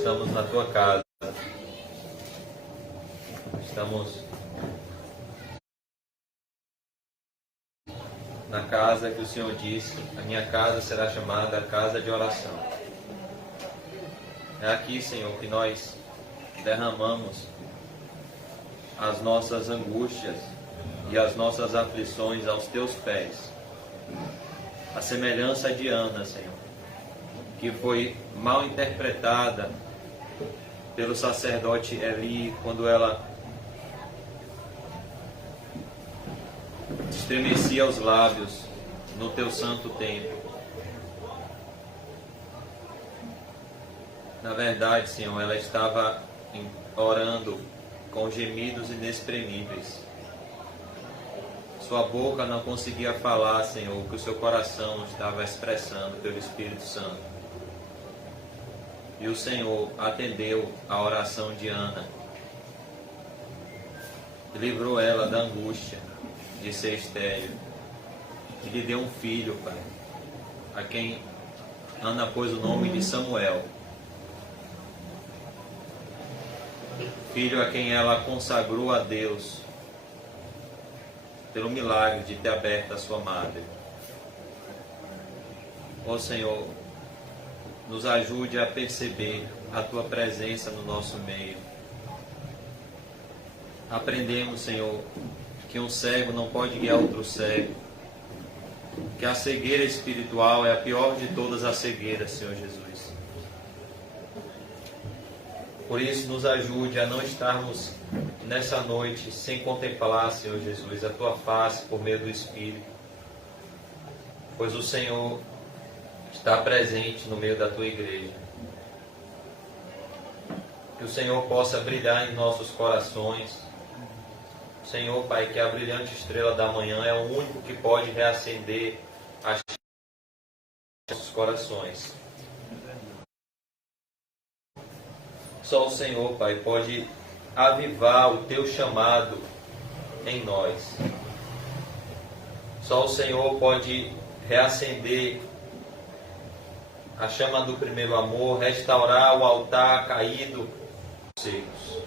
estamos na tua casa. Estamos na casa que o Senhor disse: a minha casa será chamada casa de oração. É aqui, Senhor, que nós derramamos as nossas angústias e as nossas aflições aos teus pés. A semelhança de Ana, Senhor, que foi mal interpretada pelo sacerdote Eli quando ela estremecia os lábios no teu santo templo. Na verdade, Senhor, ela estava orando com gemidos inexprimíveis. Sua boca não conseguia falar, Senhor, o que o seu coração estava expressando pelo Espírito Santo. E o Senhor atendeu a oração de Ana e livrou ela da angústia de ser estéril, e lhe deu um filho, Pai, a quem Ana pôs o nome de Samuel, filho a quem ela consagrou a Deus pelo milagre de ter aberto a sua madre. Ó Senhor, nos ajude a perceber a tua presença no nosso meio. Aprendemos, Senhor, que um cego não pode guiar outro cego, que a cegueira espiritual é a pior de todas as cegueiras, Senhor Jesus. Por isso, nos ajude a não estarmos nessa noite sem contemplar, Senhor Jesus, a tua face por meio do Espírito, pois o Senhor está presente no meio da tua igreja. Que o Senhor possa brilhar em nossos corações. Senhor, Pai, que a brilhante estrela da manhã é o único que pode reacender as nossos corações. Só o Senhor, Pai, pode avivar o teu chamado em nós. Só o Senhor pode reacender a chama do primeiro amor, restaurar o altar caído dos secos.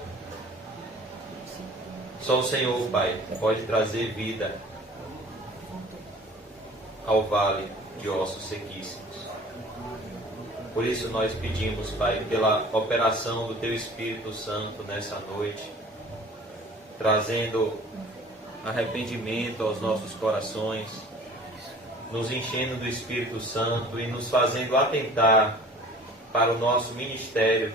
Só o Senhor, Pai, pode trazer vida ao vale de ossos sequíssimos. Por isso nós pedimos, Pai, pela operação do Teu Espírito Santo nessa noite, trazendo arrependimento aos nossos corações, nos enchendo do Espírito Santo e nos fazendo atentar para o nosso ministério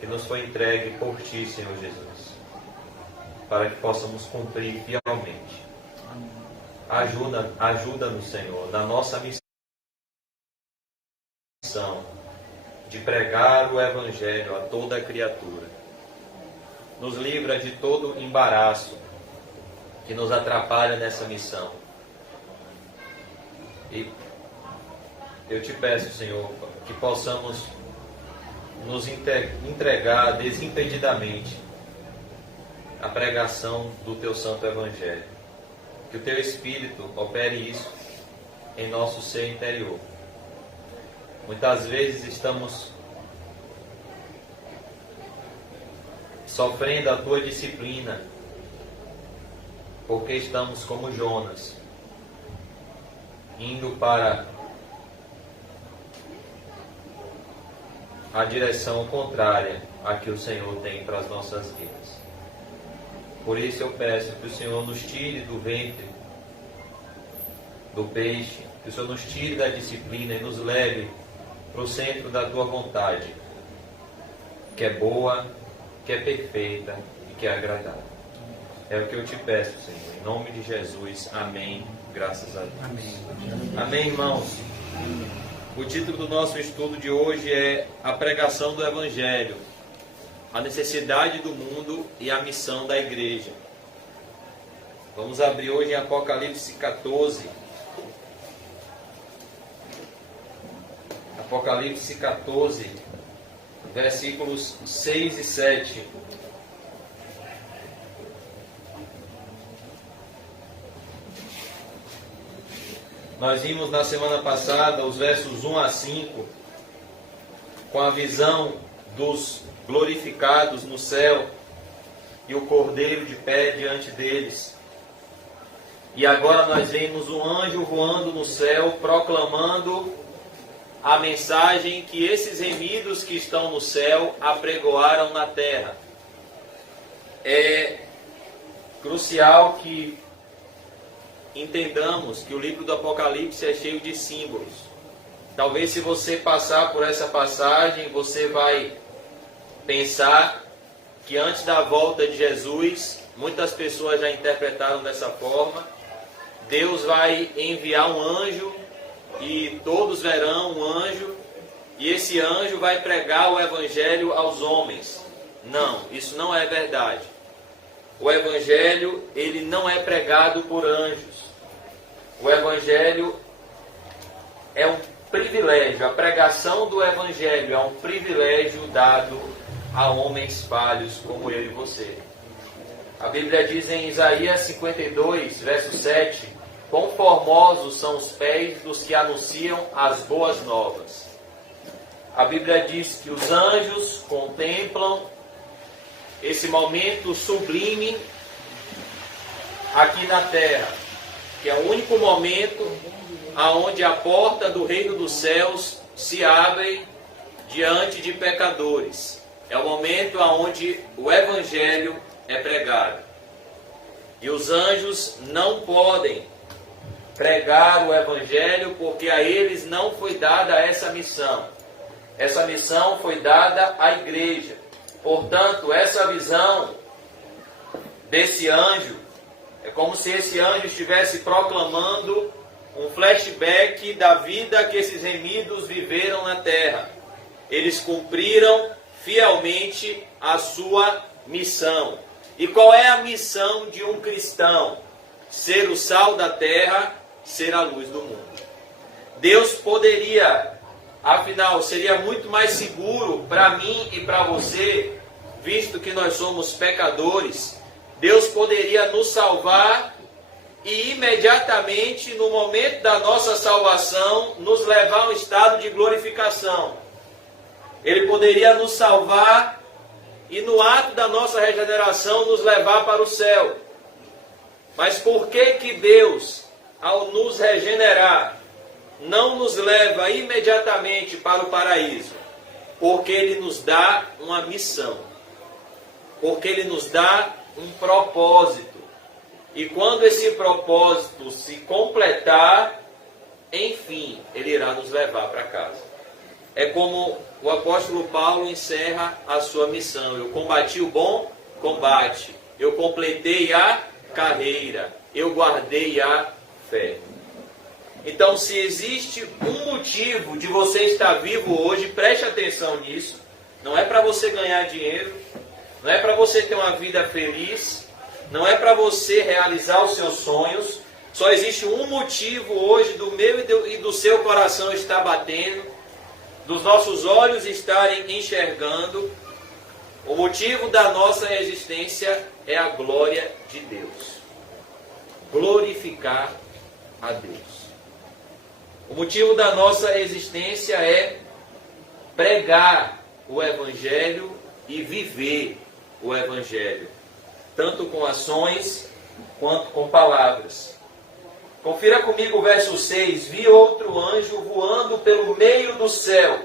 que nos foi entregue por Ti, Senhor Jesus, para que possamos cumprir fielmente. Ajuda-nos, Senhor, na nossa missão de pregar o Evangelho a toda criatura. Nos livra de todo embaraço que nos atrapalha nessa missão. E eu te peço, Senhor, que possamos nos entregar desimpedidamente à pregação do Teu Santo Evangelho. Que o Teu Espírito opere isso em nosso ser interior. Muitas vezes estamos sofrendo a Tua disciplina porque estamos como Jonas, indo para a direção contrária à que o Senhor tem para as nossas vidas. Por isso eu peço que o Senhor nos tire do ventre do peixe, que o Senhor nos tire da disciplina e nos leve para o centro da Tua vontade, que é boa, que é perfeita e que é agradável. É o que eu te peço, Senhor, em nome de Jesus. Amém. Graças a Deus. Amém. Amém, irmãos. O título do nosso estudo de hoje é A Pregação do Evangelho, a necessidade do mundo e a missão da igreja. Vamos abrir hoje em Apocalipse 14. Apocalipse 14, versículos 6 e 7. Nós vimos na semana passada os versos 1 a 5, com a visão dos glorificados no céu e o Cordeiro de pé diante deles. E agora nós vemos um anjo voando no céu, proclamando a mensagem que esses remidos que estão no céu apregoaram na terra. É crucial que entendamos que o livro do Apocalipse é cheio de símbolos. Talvez se você passar por essa passagem, você vai pensar que antes da volta de Jesus, muitas pessoas já interpretaram dessa forma, Deus vai enviar um anjo e todos verão um anjo e esse anjo vai pregar o evangelho aos homens. Não, isso não é verdade. O evangelho, ele não é pregado por anjos. O evangelho é um privilégio, a pregação do evangelho é um privilégio dado a homens falhos como eu e você. A Bíblia diz em Isaías 52, verso 7, quão formosos são os pés dos que anunciam as boas novas. A Bíblia diz que os anjos contemplam esse momento sublime aqui na terra, que é o único momento aonde a porta do reino dos céus se abre diante de pecadores. É o momento aonde o evangelho é pregado. E os anjos não podem pregar o evangelho porque a eles não foi dada essa missão. Essa missão foi dada à igreja. Portanto, essa visão desse anjo é como se esse anjo estivesse proclamando um flashback da vida que esses remidos viveram na terra. Eles cumpriram fielmente a sua missão. E qual é a missão de um cristão? Ser o sal da terra, ser a luz do mundo. Deus poderia, afinal, seria muito mais seguro para mim e para você, visto que nós somos pecadores, Deus poderia nos salvar e imediatamente, no momento da nossa salvação, nos levar a um estado de glorificação. Ele poderia nos salvar e no ato da nossa regeneração nos levar para o céu. Mas por que Deus, ao nos regenerar, não nos leva imediatamente para o paraíso? Porque Ele nos dá uma missão. Porque Ele nos dá um propósito. E quando esse propósito se completar, enfim, Ele irá nos levar para casa. É como o apóstolo Paulo encerra a sua missão. Eu combati o bom combate. Eu completei a carreira. Eu guardei a fé. Então, se existe um motivo de você estar vivo hoje, preste atenção nisso. Não é para você ganhar dinheiro. Não é para você ter uma vida feliz. Não é para você realizar os seus sonhos. Só existe um motivo hoje do meu e do seu coração estar batendo, dos nossos olhos estarem enxergando. O motivo da nossa existência é a glória de Deus. Glorificar a Deus. O motivo da nossa existência é pregar o Evangelho e viver o Evangelho, tanto com ações quanto com palavras. Confira comigo o verso 6. Vi outro anjo voando pelo meio do céu.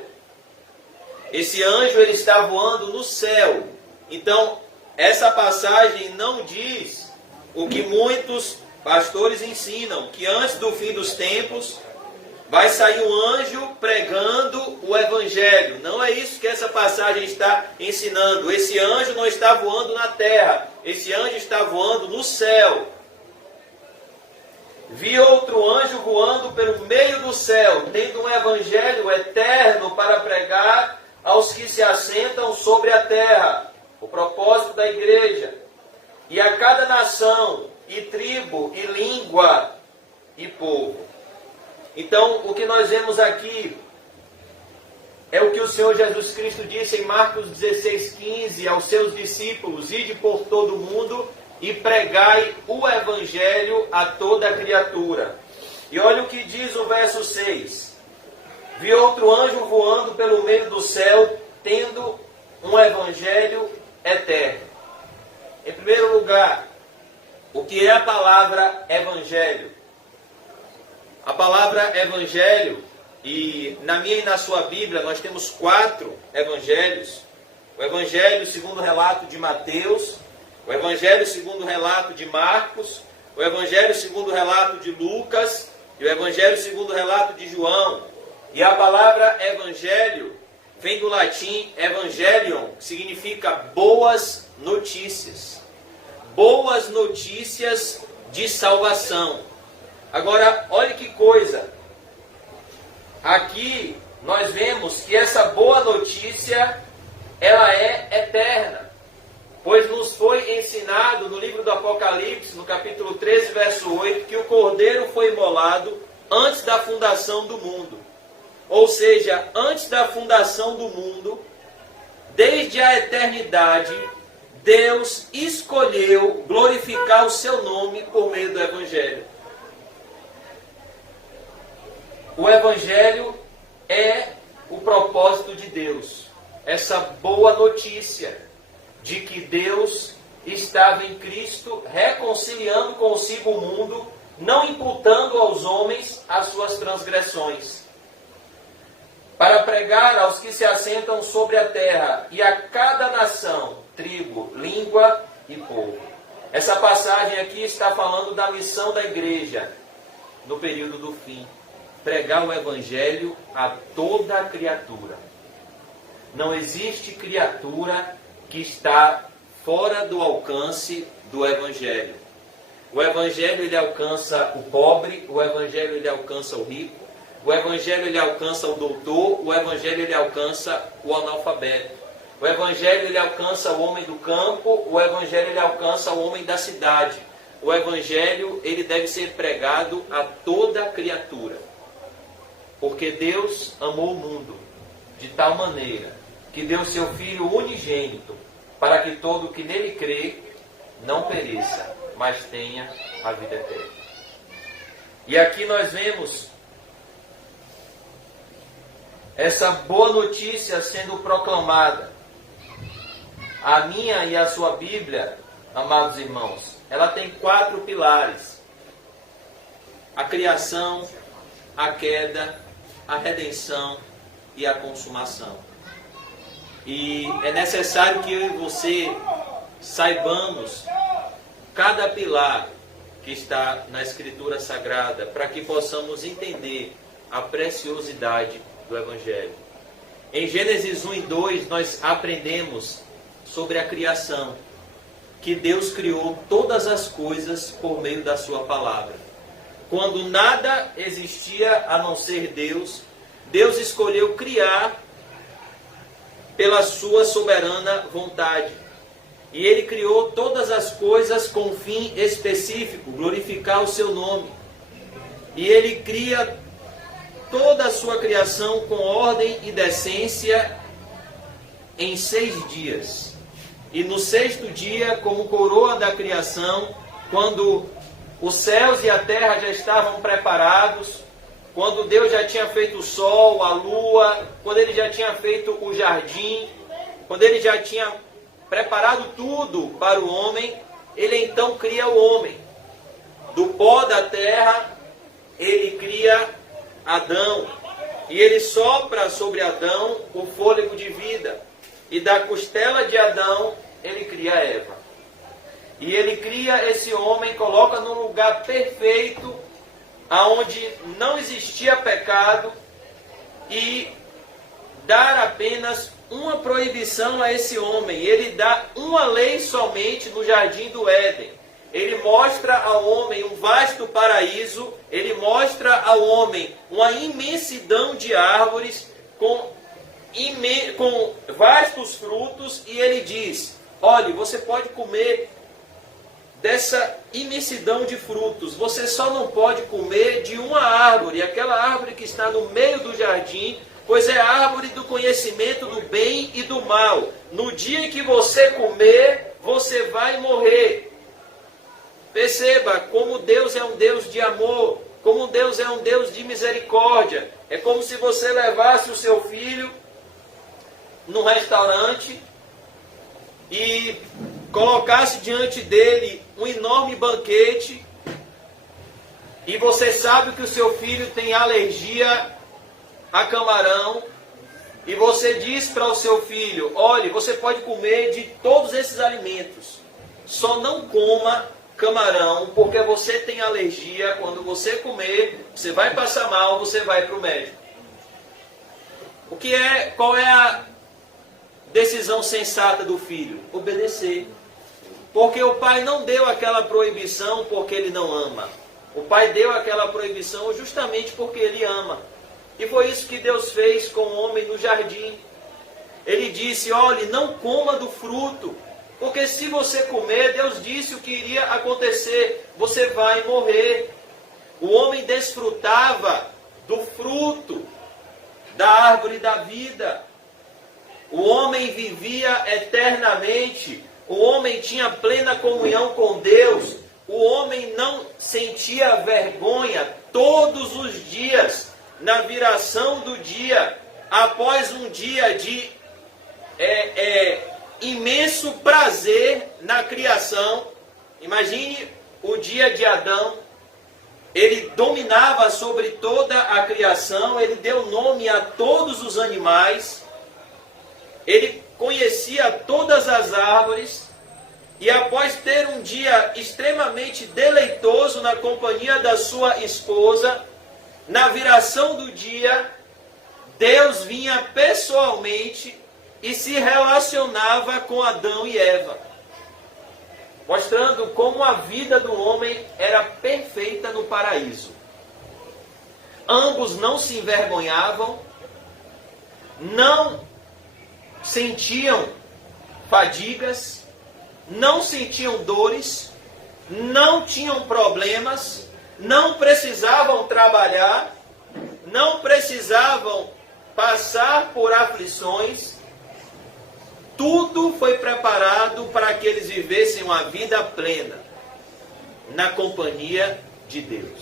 Esse anjo, ele está voando no céu. Então, essa passagem não diz o que muitos pastores ensinam, que antes do fim dos tempos vai sair um anjo pregando o Evangelho. Não é isso que essa passagem está ensinando. Esse anjo não está voando na terra. Esse anjo está voando no céu. Vi outro anjo voando pelo meio do céu, tendo um evangelho eterno para pregar aos que se assentam sobre a terra. O propósito da igreja. E a cada nação, e tribo, e língua, e povo. Então, o que nós vemos aqui é o que o Senhor Jesus Cristo disse em Marcos 16:15 aos seus discípulos: ide por todo o mundo e pregai o Evangelho a toda criatura. E olha o que diz o verso 6. Vi outro anjo voando pelo meio do céu, tendo um evangelho eterno. Em primeiro lugar, o que é a palavra evangelho? A palavra evangelho, e na minha e na sua Bíblia nós temos 4 evangelhos. O evangelho segundo o relato de Mateus, o evangelho segundo o relato de Marcos, o evangelho segundo o relato de Lucas e o evangelho segundo o relato de João. E a palavra evangelho vem do latim evangelion, que significa boas notícias. Boas notícias de salvação. Agora, olha que coisa. Aqui nós vemos que essa boa notícia, ela é eterna. Pois nos foi ensinado no livro do Apocalipse, no capítulo 13, verso 8, que o Cordeiro foi imolado antes da fundação do mundo. Ou seja, antes da fundação do mundo, desde a eternidade, Deus escolheu glorificar o seu nome por meio do Evangelho. O Evangelho é o propósito de Deus. Essa boa notícia de que Deus estava em Cristo reconciliando consigo o mundo, não imputando aos homens as suas transgressões, para pregar aos que se assentam sobre a terra e a cada nação, tribo, língua e povo. Essa passagem aqui está falando da missão da igreja no período do fim. Pregar o Evangelho a toda a criatura. Não existe criatura que está fora do alcance do Evangelho. O Evangelho ele alcança o pobre, o Evangelho ele alcança o rico, o Evangelho ele alcança o doutor, o Evangelho ele alcança o analfabeto. O Evangelho ele alcança o homem do campo, o Evangelho ele alcança o homem da cidade. O Evangelho ele deve ser pregado a toda a criatura. Porque Deus amou o mundo de tal maneira que deu seu Filho unigênito, para que todo o que nele crê não pereça, mas tenha a vida eterna. E aqui nós vemos essa boa notícia sendo proclamada. A minha e a sua Bíblia, amados irmãos, ela tem 4 pilares: a criação, a queda, a redenção e a consumação. E é necessário que eu e você saibamos cada pilar que está na Escritura Sagrada, para que possamos entender a preciosidade do Evangelho. Em Gênesis 1 e 2 nós aprendemos sobre a criação, que Deus criou todas as coisas por meio da sua palavra. Quando nada existia a não ser Deus, Deus escolheu criar pela sua soberana vontade. E Ele criou todas as coisas com um fim específico, glorificar o seu nome. E Ele cria toda a sua criação com ordem e decência em 6 dias. E no 6º dia, como coroa da criação, quando os céus e a terra já estavam preparados, quando Deus já tinha feito o sol, a lua, quando Ele já tinha feito o jardim, quando Ele já tinha preparado tudo para o homem, Ele então cria o homem. Do pó da terra, Ele cria Adão. E Ele sopra sobre Adão o fôlego de vida. E da costela de Adão, Ele cria Eva. E Ele cria esse homem, coloca num lugar perfeito, aonde não existia pecado, e dar apenas uma proibição a esse homem. Ele dá uma lei somente no jardim do Éden. Ele mostra ao homem um vasto paraíso, ele mostra ao homem uma imensidão de árvores com vastos frutos, e ele diz: olhe, você pode comer dessa imensidão de frutos, você só não pode comer de uma árvore, aquela árvore que está no meio do jardim, pois é a árvore do conhecimento do bem e do mal. No dia em que você comer, você vai morrer. Perceba como Deus é um Deus de amor, como Deus é um Deus de misericórdia. É como se você levasse o seu filho num restaurante e colocasse diante dele um enorme banquete, e você sabe que o seu filho tem alergia a camarão, e você diz para o seu filho: olhe, você pode comer de todos esses alimentos, só não coma camarão, porque você tem alergia. Quando você comer, você vai passar mal, você vai para o médico. Qual é a decisão sensata do filho? Obedecer. Porque o pai não deu aquela proibição porque ele não ama. O pai deu aquela proibição justamente porque ele ama. E foi isso que Deus fez com o homem no jardim. Ele disse: olhe, não coma do fruto, porque se você comer, Deus disse o que iria acontecer: você vai morrer. O homem desfrutava do fruto da árvore da vida. O homem vivia eternamente. O homem tinha plena comunhão com Deus. O homem não sentia vergonha todos os dias, na viração do dia, após um dia de imenso prazer na criação. Imagine o dia de Adão. Ele dominava sobre toda a criação, ele deu nome a todos os animais, ele conhecia todas as árvores, e após ter um dia extremamente deleitoso na companhia da sua esposa, na viração do dia, Deus vinha pessoalmente e se relacionava com Adão e Eva, mostrando como a vida do homem era perfeita no paraíso. Ambos não se envergonhavam, não sentiam fadigas, não sentiam dores, não tinham problemas, não precisavam trabalhar, não precisavam passar por aflições. Tudo foi preparado para que eles vivessem uma vida plena na companhia de Deus.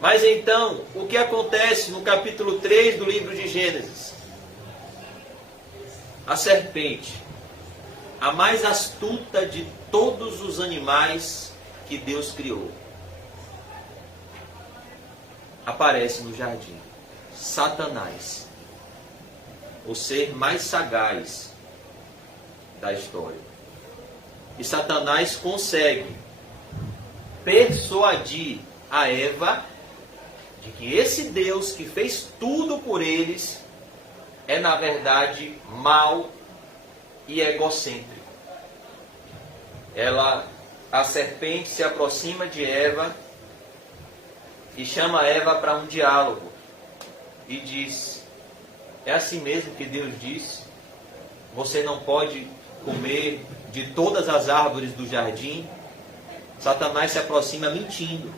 Mas então, o que acontece no capítulo 3 do livro de Gênesis? A serpente, a mais astuta de todos os animais que Deus criou, aparece no jardim. Satanás, o ser mais sagaz da história. E Satanás consegue persuadir a Eva de que esse Deus que fez tudo por eles é, na verdade, mau e egocêntrico. A serpente se aproxima de Eva e chama Eva para um diálogo e diz: é assim mesmo que Deus disse? Você não pode comer de todas as árvores do jardim? Satanás se aproxima mentindo,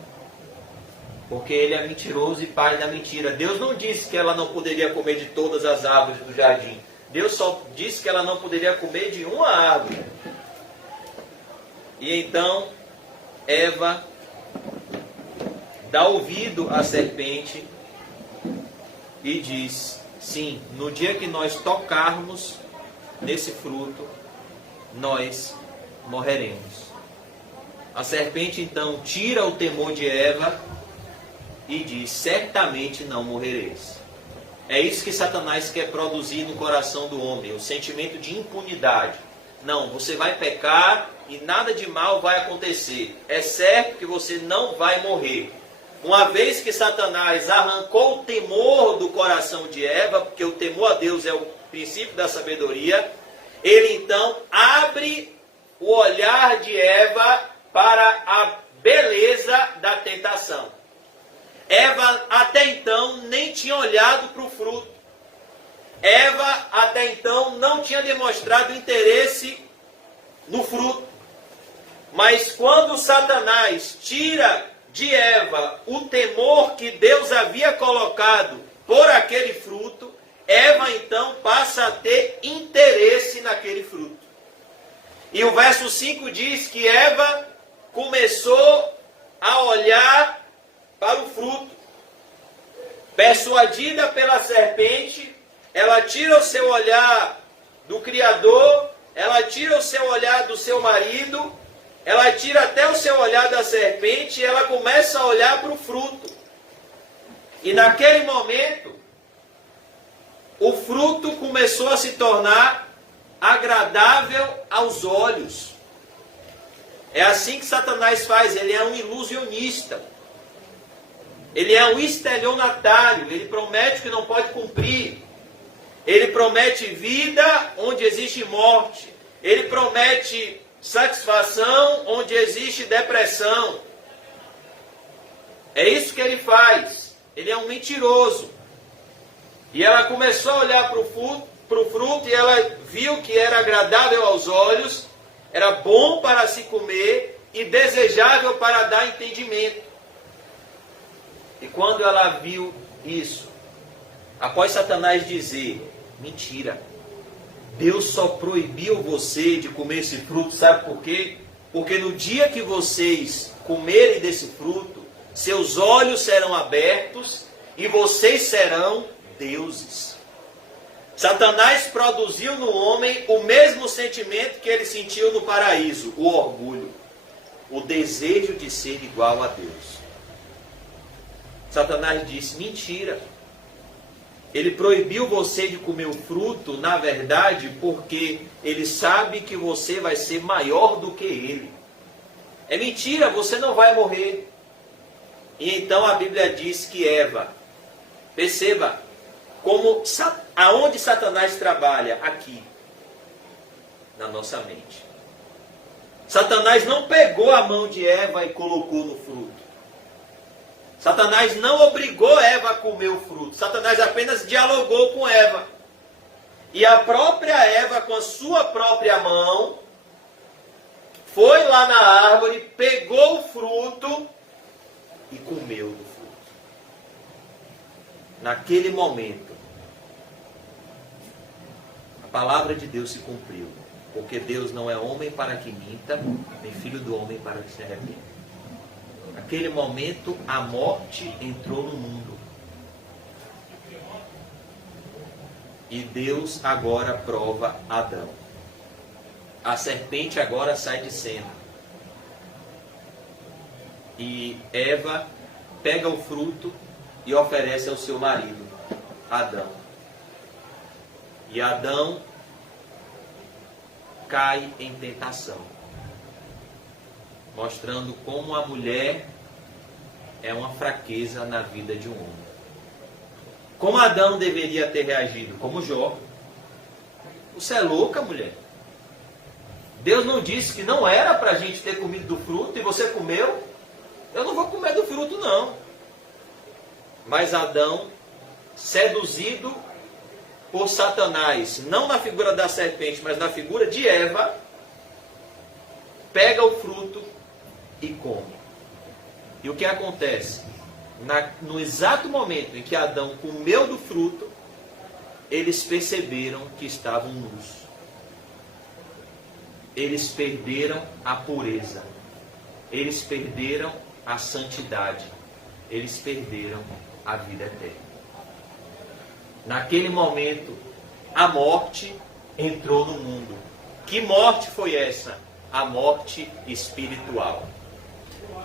porque ele é mentiroso e pai da mentira. Deus não disse que ela não poderia comer de todas as árvores do jardim. Deus só disse que ela não poderia comer de uma árvore. E então Eva dá ouvido à serpente e diz: sim, no dia que nós tocarmos nesse fruto, nós morreremos. A serpente então tira o temor de Eva e diz: certamente não morrereis. É isso que Satanás quer produzir no coração do homem, o sentimento de impunidade. Não, você vai pecar e nada de mal vai acontecer. É certo que você não vai morrer. Uma vez que Satanás arrancou o temor do coração de Eva, porque o temor a Deus é o princípio da sabedoria, ele então abre o olhar de Eva para a beleza da tentação. Eva até então nem tinha olhado para o fruto. Eva até então não tinha demonstrado interesse no fruto. Mas quando Satanás tira de Eva o temor que Deus havia colocado por aquele fruto, Eva então passa a ter interesse naquele fruto. E o verso 5 diz que Eva começou a olhar para o fruto. Persuadida pela serpente, ela tira o seu olhar do Criador, ela tira o seu olhar do seu marido, ela tira até o seu olhar da serpente e ela começa a olhar para o fruto. E naquele momento, o fruto começou a se tornar agradável aos olhos. É assim que Satanás faz, ele é um ilusionista. Ele é um estelionatário, ele promete o que não pode cumprir. Ele promete vida onde existe morte. Ele promete satisfação onde existe depressão. É isso que ele faz. Ele é um mentiroso. E ela começou a olhar para o fruto e ela viu que era agradável aos olhos, era bom para se comer e desejável para dar entendimento. E quando ela viu isso, após Satanás dizer, mentira, Deus só proibiu você de comer esse fruto, sabe por quê? Porque no dia que vocês comerem desse fruto, seus olhos serão abertos e vocês serão deuses. Satanás produziu no homem o mesmo sentimento que ele sentiu no paraíso, o orgulho, o desejo de ser igual a Deus. Satanás disse, mentira. Ele proibiu você de comer o fruto, na verdade, porque ele sabe que você vai ser maior do que ele. É mentira, você não vai morrer. E então a Bíblia diz que Eva, perceba, aonde Satanás trabalha? Aqui, na nossa mente. Satanás não pegou a mão de Eva e colocou no fruto. Satanás não obrigou Eva a comer o fruto. Satanás apenas dialogou com Eva. E a própria Eva, com a sua própria mão, foi lá na árvore, pegou o fruto e comeu do fruto. Naquele momento, a palavra de Deus se cumpriu. Porque Deus não é homem para que minta, nem filho do homem para que se arrependa. Naquele momento, a morte entrou no mundo. E Deus agora prova Adão. A serpente agora sai de cena. E Eva pega o fruto e oferece ao seu marido, Adão. E Adão cai em tentação, mostrando como a mulher é uma fraqueza na vida de um homem. Como Adão deveria ter reagido? Como Jó. Você é louca, mulher? Deus não disse que não era para a gente ter comido do fruto e você comeu? Eu não vou comer do fruto, não. Mas Adão, seduzido por Satanás, não na figura da serpente, mas na figura de Eva, pega o fruto e come. E o que acontece? No exato momento em que Adão comeu do fruto, eles perceberam que estavam nus. Eles perderam a pureza. Eles perderam a santidade. Eles perderam a vida eterna. Naquele momento, a morte entrou no mundo. Que morte foi essa? A morte espiritual.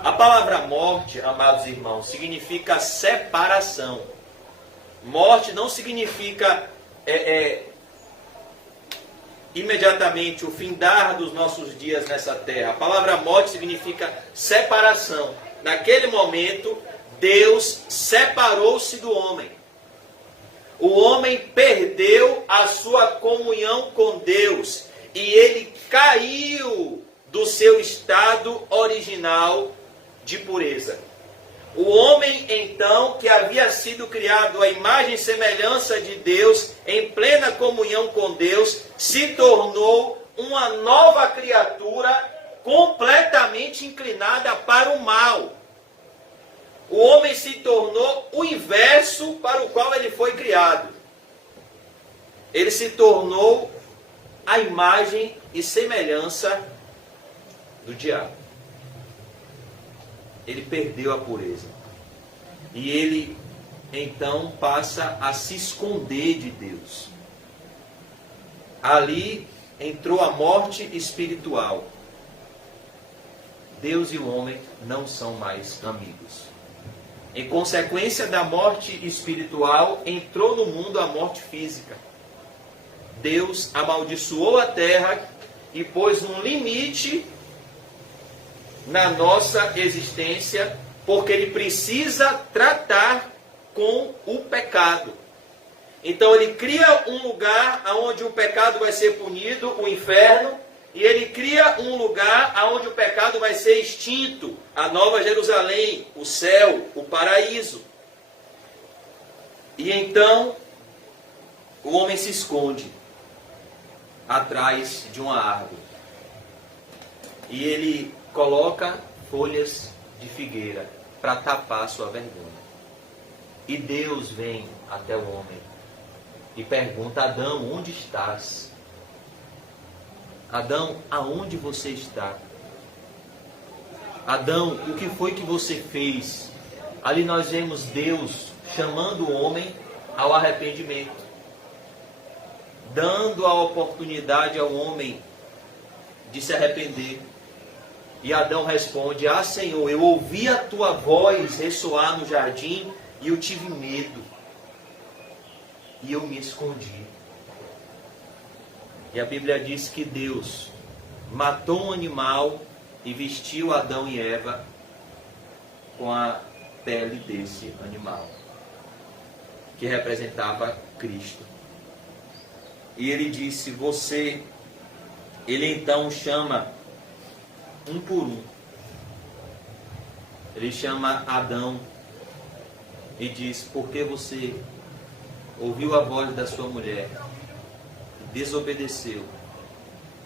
A palavra morte, amados irmãos, significa separação. Morte não significa imediatamente o findar dos nossos dias nessa terra. A palavra morte significa separação. Naquele momento, Deus separou-se do homem. O homem perdeu a sua comunhão com Deus e ele caiu do seu estado original de pureza. O homem, então, que havia sido criado à imagem e semelhança de Deus, em plena comunhão com Deus, se tornou uma nova criatura completamente inclinada para o mal. O homem se tornou o inverso para o qual ele foi criado. Ele se tornou a imagem e semelhança do diabo. Ele perdeu a pureza. E ele então passa a se esconder de Deus. Ali entrou a morte espiritual. Deus e o homem não são mais amigos. Em consequência da morte espiritual, entrou no mundo a morte física. Deus amaldiçoou a terra e pôs um limite na nossa existência, porque Ele precisa tratar com o pecado. Então Ele cria um lugar onde o pecado vai ser punido, o inferno, e Ele cria um lugar onde o pecado vai ser extinto, a Nova Jerusalém, o céu, o paraíso. E então o homem se esconde atrás de uma árvore. E ele coloca folhas de figueira para tapar sua vergonha. E Deus vem até o homem e pergunta: Adão, onde estás? Adão, aonde você está? Adão, o que foi que você fez? Ali nós vemos Deus chamando o homem ao arrependimento, dando a oportunidade ao homem de se arrepender. E Adão responde: Ah, Senhor, eu ouvi a tua voz ressoar no jardim e eu tive medo. E eu me escondi. E a Bíblia diz que Deus matou um animal e vestiu Adão e Eva com a pele desse animal, que representava Cristo. E ele disse: ele então chama um por um. Ele chama Adão e diz: porque você ouviu a voz da sua mulher e desobedeceu,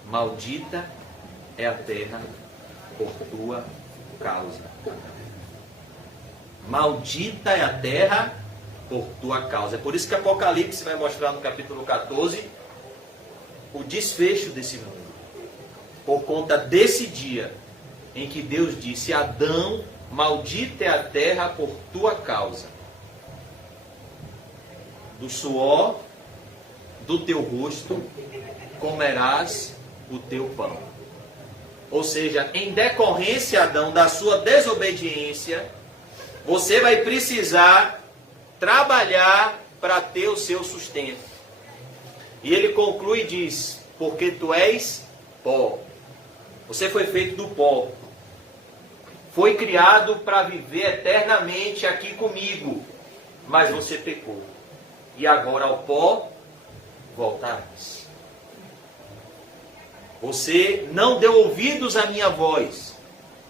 maldita é a terra por tua causa. Maldita é a terra por tua causa. É por isso que Apocalipse vai mostrar no capítulo 14 o desfecho desse mundo. Por conta desse dia em que Deus disse: Adão, maldita é a terra por tua causa. Do suor do teu rosto comerás o teu pão. Ou seja, em decorrência, Adão, da sua desobediência, você vai precisar trabalhar para ter o seu sustento. E ele conclui e diz: porque tu és pó. Você foi feito do pó. Foi criado para viver eternamente aqui comigo. Mas você pecou. E agora ao pó voltarás. Você não deu ouvidos à minha voz.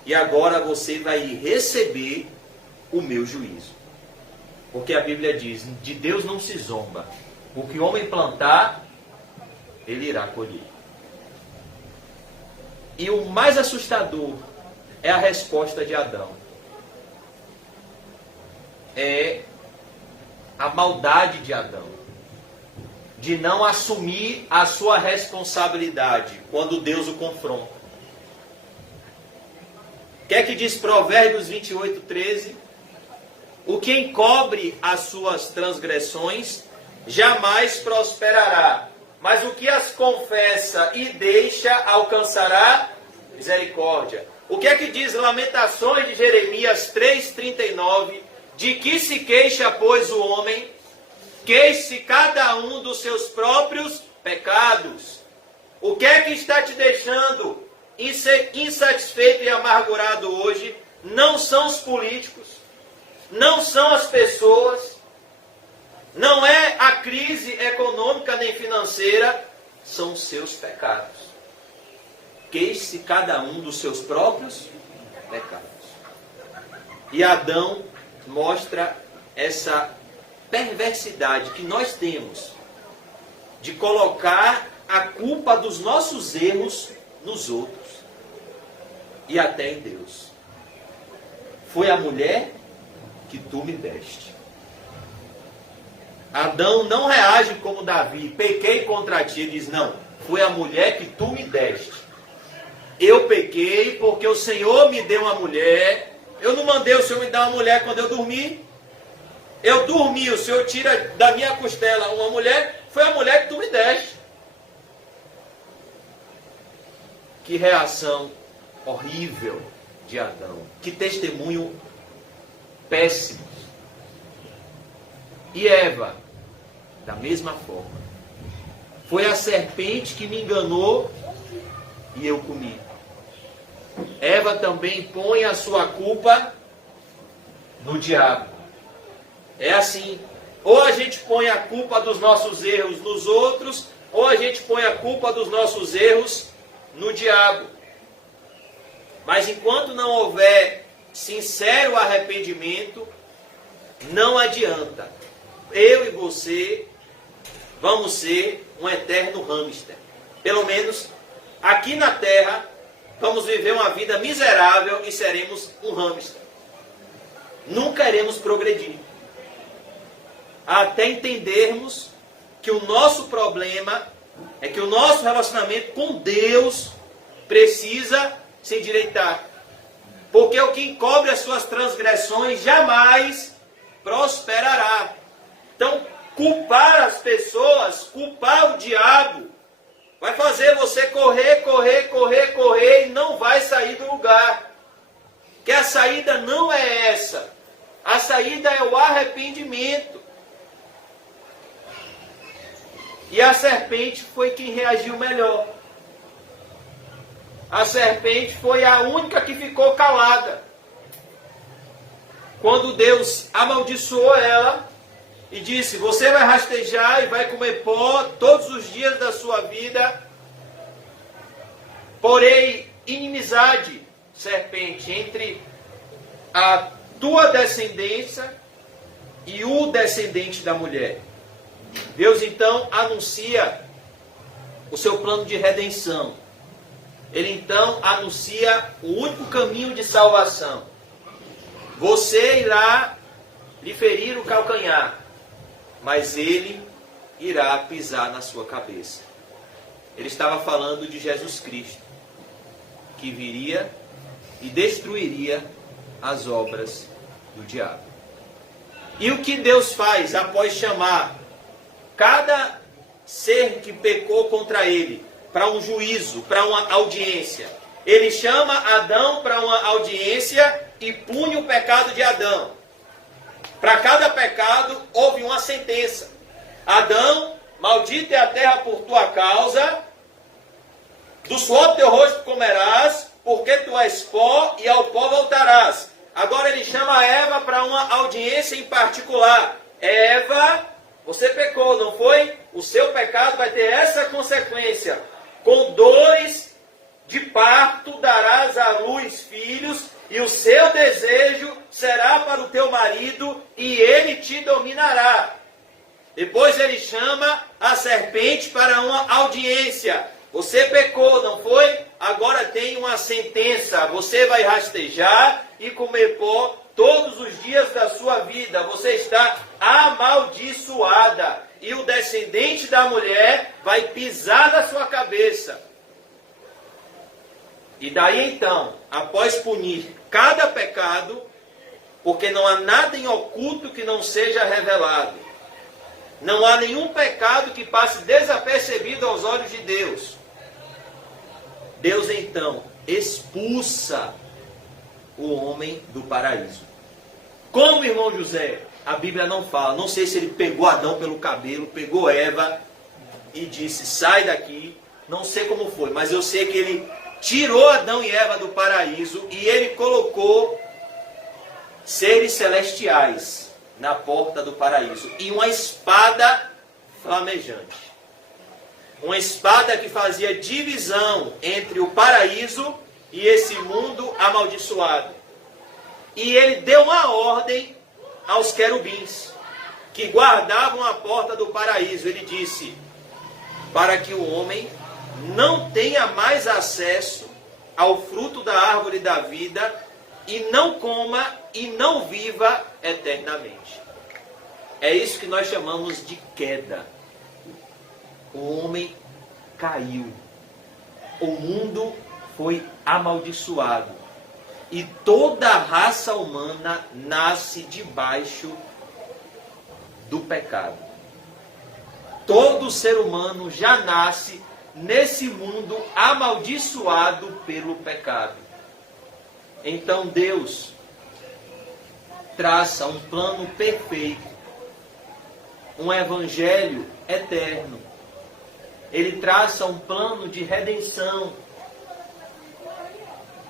E agora você vai receber o meu juízo. Porque a Bíblia diz: de Deus não se zomba. O que o homem plantar, ele irá colher. E o mais assustador é a resposta de Adão. É a maldade de Adão, de não assumir a sua responsabilidade quando Deus o confronta. O que é que diz Provérbios 28:13? O que encobre as suas transgressões jamais prosperará, mas o que as confessa e deixa alcançará misericórdia. O que é que diz Lamentações de Jeremias 3:39? De que se queixa, pois, o homem? Queixe cada um dos seus próprios pecados. O que é que está te deixando insatisfeito e amargurado hoje? Não são os políticos, não são as pessoas, não é a crise econômica nem financeira, são os seus pecados. Queixe cada um dos seus próprios pecados. E Adão mostra essa perversidade que nós temos de colocar a culpa dos nossos erros nos outros e até em Deus. Foi a mulher que tu me deste. Adão não reage como Davi: pequei contra ti. Ele diz: não, foi a mulher que tu me deste. Eu pequei porque o Senhor me deu uma mulher. Eu não mandei o Senhor me dar uma mulher quando eu dormi. Eu dormi, o Senhor tira da minha costela uma mulher, foi a mulher que tu me deste. Que reação horrível de Adão. Que testemunho péssimo. E Eva, da mesma forma. Foi a serpente que me enganou e eu comi. Eva também põe a sua culpa no diabo. É assim. Ou a gente põe a culpa dos nossos erros nos outros, ou a gente põe a culpa dos nossos erros no diabo. Mas enquanto não houver sincero arrependimento, não adianta. Eu e você vamos ser um eterno hamster. Pelo menos aqui na terra, vamos viver uma vida miserável e seremos um hamster. Nunca iremos progredir. Até entendermos que o nosso problema é que o nosso relacionamento com Deus precisa se endireitar. Porque o que encobre as suas transgressões jamais prosperará. Então, culpar as pessoas, culpar o diabo, vai fazer você correr e não vai sair do lugar. Que a saída não é essa. A saída é o arrependimento. E a serpente foi quem reagiu melhor. A serpente foi a única que ficou calada. Quando Deus amaldiçoou ela e disse: você vai rastejar e vai comer pó todos os dias da sua vida. Porém, inimizade, serpente, entre a tua descendência e o descendente da mulher. Deus então anuncia o seu plano de redenção. Ele então anuncia o único caminho de salvação. Você irá lhe ferir o calcanhar, mas ele irá pisar na sua cabeça. Ele estava falando de Jesus Cristo, que viria e destruiria as obras do diabo. E o que Deus faz após chamar cada ser que pecou contra ele para um juízo, para uma audiência? Ele chama Adão para uma audiência e pune o pecado de Adão. Para cada pecado houve uma sentença. Adão, maldita é a terra por tua causa, do suor do teu rosto comerás, porque tu és pó e ao pó voltarás. Agora ele chama Eva para uma audiência em particular. Eva, você pecou, não foi? O seu pecado vai ter essa consequência. Com dores de parto darás à luz filhos, e o seu desejo será para o teu marido, e ele te dominará. Depois ele chama a serpente para uma audiência. Você pecou, não foi? Agora tem uma sentença. Você vai rastejar e comer pó todos os dias da sua vida. Você está amaldiçoada. E o descendente da mulher vai pisar na sua cabeça. E daí então, após punir cada pecado, porque não há nada em oculto que não seja revelado. Não há nenhum pecado que passe desapercebido aos olhos de Deus. Deus então expulsa o homem do paraíso. Como, irmão José? A Bíblia não fala. Não sei se ele pegou Adão pelo cabelo, pegou Eva e disse: sai daqui. Não sei como foi, mas eu sei que ele tirou Adão e Eva do paraíso e ele colocou seres celestiais na porta do paraíso e uma espada flamejante. Uma espada que fazia divisão entre o paraíso e esse mundo amaldiçoado. E ele deu uma ordem aos querubins que guardavam a porta do paraíso. Ele disse: para que o homem não tenha mais acesso ao fruto da árvore da vida e não coma e não viva eternamente. É isso que nós chamamos de queda. O homem caiu. O mundo foi amaldiçoado. E toda a raça humana nasce debaixo do pecado. Todo ser humano já nasce nesse mundo amaldiçoado pelo pecado. Então Deus traça um plano perfeito, um evangelho eterno. Ele traça um plano de redenção,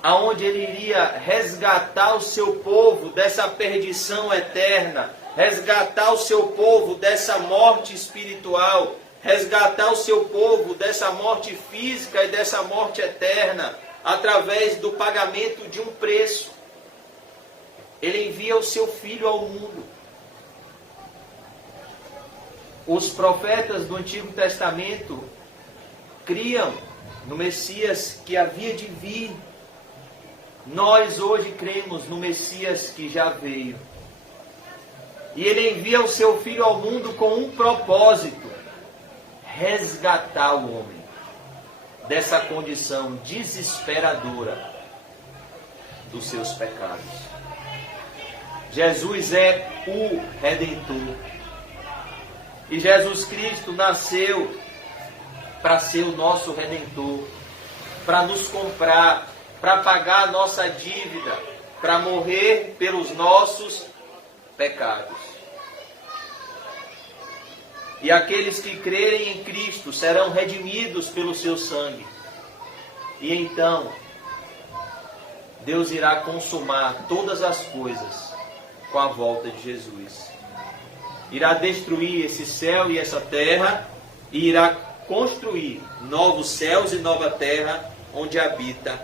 aonde ele iria resgatar o seu povo dessa perdição eterna, resgatar o seu povo dessa morte espiritual, resgatar o seu povo dessa morte física e dessa morte eterna, através do pagamento de um preço. Ele envia o seu Filho ao mundo. Os profetas do Antigo Testamento criam no Messias que havia de vir. Nós hoje cremos no Messias que já veio. E ele envia o seu Filho ao mundo com um propósito: resgatar o homem dessa condição desesperadora dos seus pecados. Jesus é o Redentor. E Jesus Cristo nasceu para ser o nosso Redentor, para nos comprar, para pagar a nossa dívida, para morrer pelos nossos pecados. E aqueles que crerem em Cristo serão redimidos pelo seu sangue. E então, Deus irá consumar todas as coisas com a volta de Jesus. Irá destruir esse céu e essa terra e irá construir novos céus e nova terra onde habita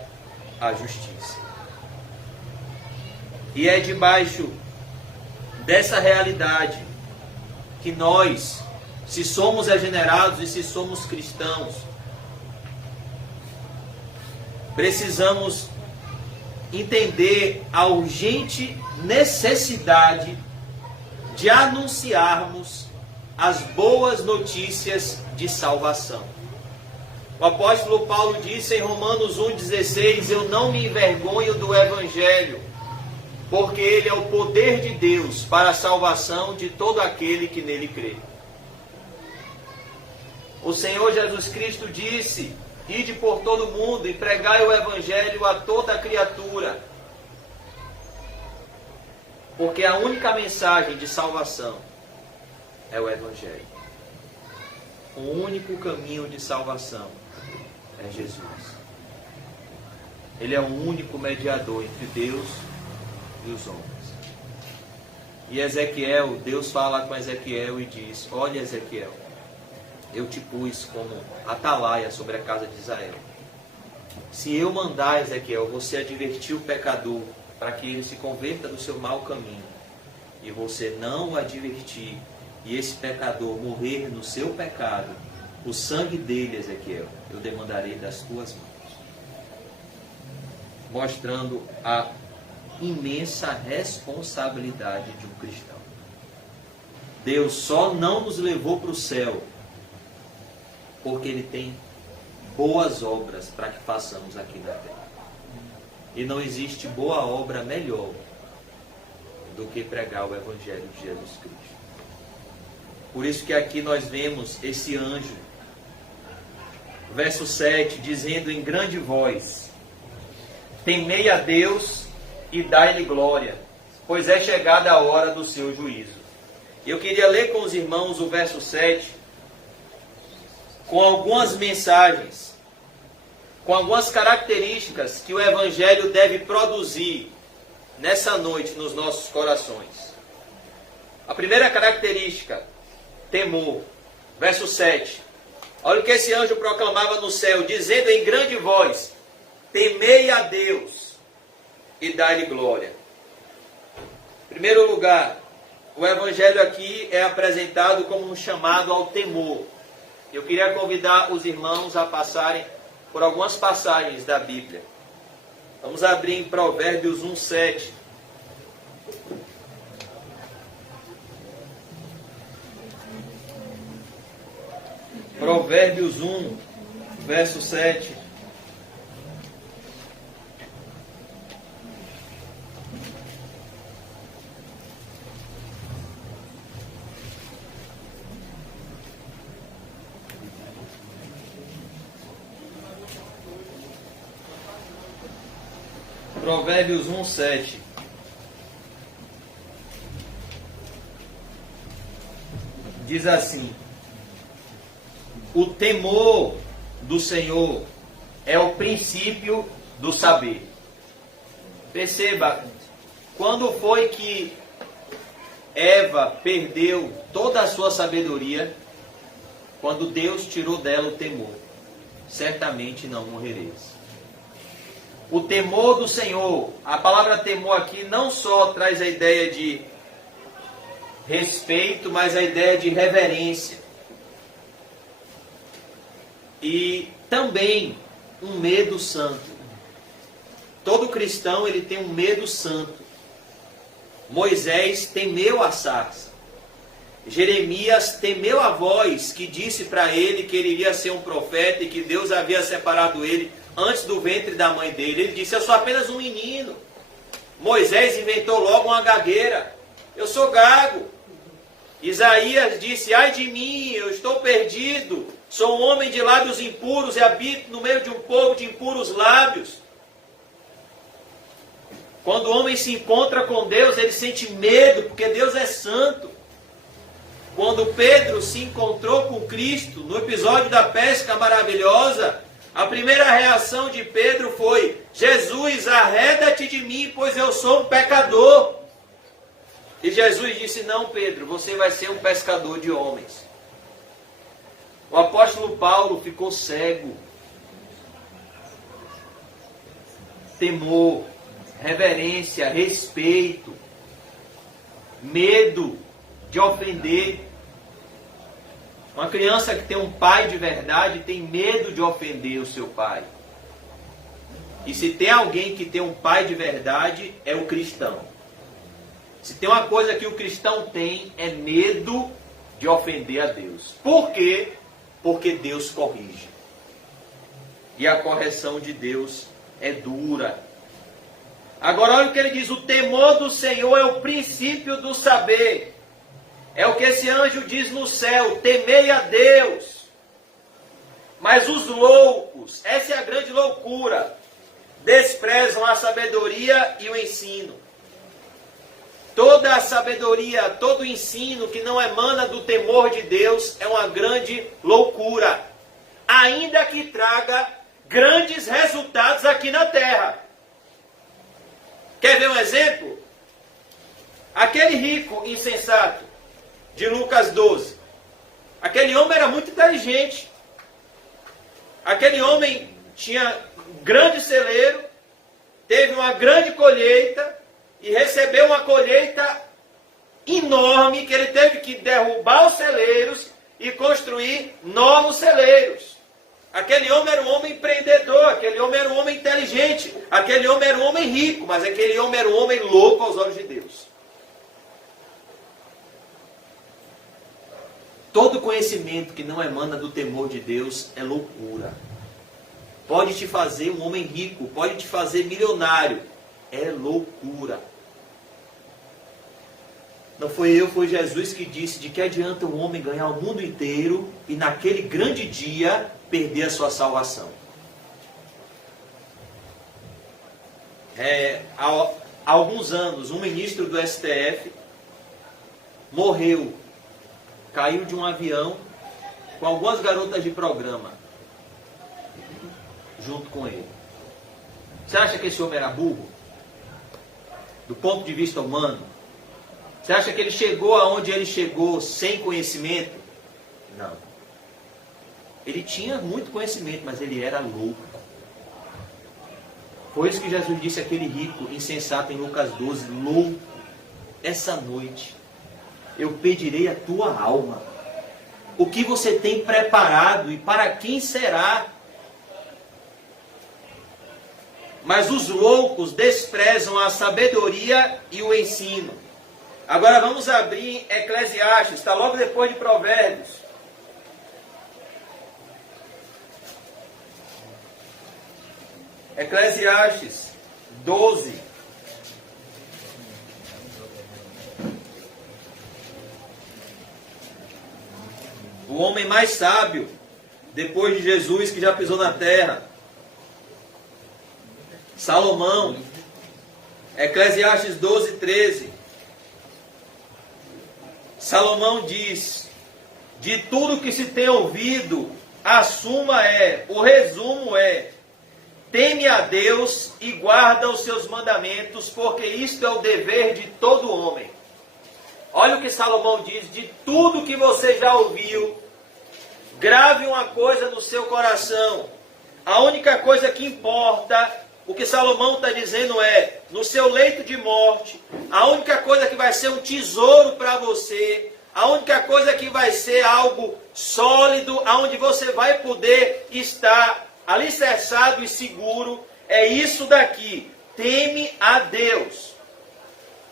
a justiça. E é debaixo dessa realidade que nós, se somos regenerados e se somos cristãos, precisamos entender a urgente necessidade de anunciarmos as boas notícias de salvação. O apóstolo Paulo disse em Romanos 1,16: eu não me envergonho do Evangelho, porque ele é o poder de Deus para a salvação de todo aquele que nele crê. O Senhor Jesus Cristo disse: ide por todo o mundo e pregai o Evangelho a toda criatura. Porque a única mensagem de salvação é o Evangelho. O único caminho de salvação é Jesus. Ele é o único mediador entre Deus e os homens. E Ezequiel, Deus fala com Ezequiel e diz: olha, Ezequiel, eu te pus como atalaia sobre a casa de Israel. Se eu mandar, Ezequiel, você advertir o pecador para que ele se converta do seu mau caminho, e você não o advertir, e esse pecador morrer no seu pecado, o sangue dele, Ezequiel, eu demandarei das tuas mãos. Mostrando a imensa responsabilidade de um cristão. Deus só não nos levou para o céu porque Ele tem boas obras para que façamos aqui na terra. E não existe boa obra melhor do que pregar o Evangelho de Jesus Cristo. Por isso que aqui nós vemos esse anjo, verso 7, dizendo em grande voz: temei a Deus e dai-lhe glória, pois é chegada a hora do seu juízo. Eu queria ler com os irmãos o verso 7, com algumas mensagens, com algumas características que o Evangelho deve produzir nessa noite nos nossos corações. A primeira característica: temor. Verso 7. Olha o que esse anjo proclamava no céu, dizendo em grande voz: temei a Deus e dai-lhe glória. Em primeiro lugar, o Evangelho aqui é apresentado como um chamado ao temor. Eu queria convidar os irmãos a passarem por algumas passagens da Bíblia. Vamos abrir em Provérbios 1:7. Provérbios 1, verso 7. Provérbios 1:7. Diz assim: o temor do Senhor é o princípio do saber. Perceba, quando foi que Eva perdeu toda a sua sabedoria? Quando Deus tirou dela o temor. Certamente não morrereis. O temor do Senhor, a palavra temor aqui não só traz a ideia de respeito, mas a ideia de reverência. E também um medo santo. Todo cristão ele tem um medo santo. Moisés temeu a sarça. Jeremias temeu a voz que disse para ele que ele iria ser um profeta e que Deus havia separado ele antes do ventre da mãe dele. Ele disse: eu sou apenas um menino. Moisés inventou logo uma gagueira: eu sou gago. Isaías disse: ai de mim, eu estou perdido. Sou um homem de lábios impuros e habito no meio de um povo de impuros lábios. Quando o homem se encontra com Deus, ele sente medo, porque Deus é santo. Quando Pedro se encontrou com Cristo, no episódio da pesca maravilhosa, a primeira reação de Pedro foi: Jesus, arreda-te de mim, pois eu sou um pecador. E Jesus disse: não, Pedro, você vai ser um pescador de homens. O apóstolo Paulo ficou cego. Temor, reverência, respeito, medo de ofender. Uma criança que tem um pai de verdade tem medo de ofender o seu pai. E se tem alguém que tem um pai de verdade, é o cristão. Se tem uma coisa que o cristão tem, é medo de ofender a Deus. Por quê? Porque Deus corrige. E a correção de Deus é dura. Agora olha o que ele diz: o temor do Senhor é o princípio do saber. É o que esse anjo diz no céu: temei a Deus. Mas os loucos, essa é a grande loucura, desprezam a sabedoria e o ensino. Toda a sabedoria, todo o ensino que não emana do temor de Deus é uma grande loucura, ainda que traga grandes resultados aqui na terra. Quer ver um exemplo? Aquele rico insensato de Lucas 12. Aquele homem era muito inteligente. Aquele homem tinha um grande celeiro, teve uma grande colheita e recebeu uma colheita enorme que ele teve que derrubar os celeiros e construir novos celeiros. Aquele homem era um homem empreendedor, aquele homem era um homem inteligente, aquele homem era um homem rico, mas aquele homem era um homem louco aos olhos de Deus. Todo conhecimento que não emana do temor de Deus é loucura. Pode te fazer um homem rico, pode te fazer milionário. É loucura. Não foi eu, foi Jesus que disse: de que adianta um homem ganhar o mundo inteiro e naquele grande dia perder a sua salvação. Há alguns anos, um ministro do STF morreu. Caiu de um avião com algumas garotas de programa junto com ele. Você acha que esse homem era burro? Do ponto de vista humano? Você acha que ele chegou aonde ele chegou sem conhecimento? Não. Ele tinha muito conhecimento, mas ele era louco. Foi isso que Jesus disse àquele rico insensato em Lucas 12: louco, essa noite eu pedirei a tua alma. O que você tem preparado e para quem será? Mas os loucos desprezam a sabedoria e o ensino. Agora vamos abrir Eclesiastes, está logo depois de Provérbios. Eclesiastes 12. O homem mais sábio, depois de Jesus, que já pisou na terra. Salomão, Eclesiastes 12, 13. Salomão diz: de tudo que se tem ouvido, a suma o resumo é: teme a Deus e guarda os seus mandamentos, porque isto é o dever de todo homem. Olha o que Salomão diz: de tudo que você já ouviu, grave uma coisa no seu coração. A única coisa que importa, o que Salomão está dizendo é, no seu leito de morte, a única coisa que vai ser um tesouro para você, a única coisa que vai ser algo sólido, aonde você vai poder estar alicerçado e seguro, é isso daqui: teme a Deus.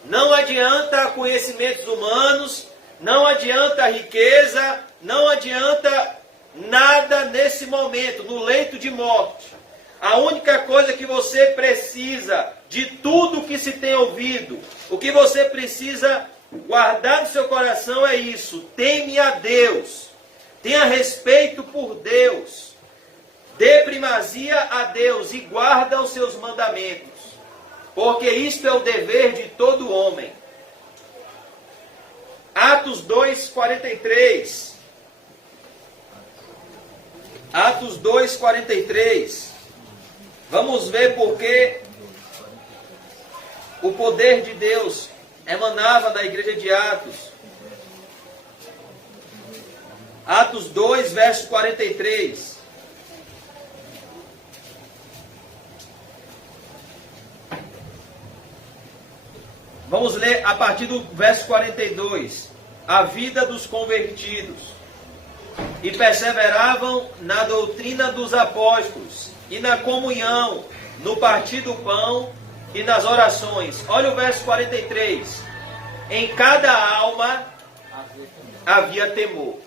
Não adianta conhecimentos humanos, não adianta riqueza, não adianta nada nesse momento, no leito de morte. A única coisa que você precisa, de tudo que se tem ouvido, o que você precisa guardar no seu coração é isso: teme a Deus, tenha respeito por Deus, dê primazia a Deus e guarda os seus mandamentos, porque isto é o dever de todo homem. Atos 2, 43. Atos 2, 43. Vamos ver porque o poder de Deus emanava da igreja de Atos. Atos 2, verso 43. Vamos ler a partir do verso 42. A vida dos convertidos. E perseveravam na doutrina dos apóstolos, e na comunhão, no partir do pão e nas orações. Olha o verso 43. Em cada alma havia temor.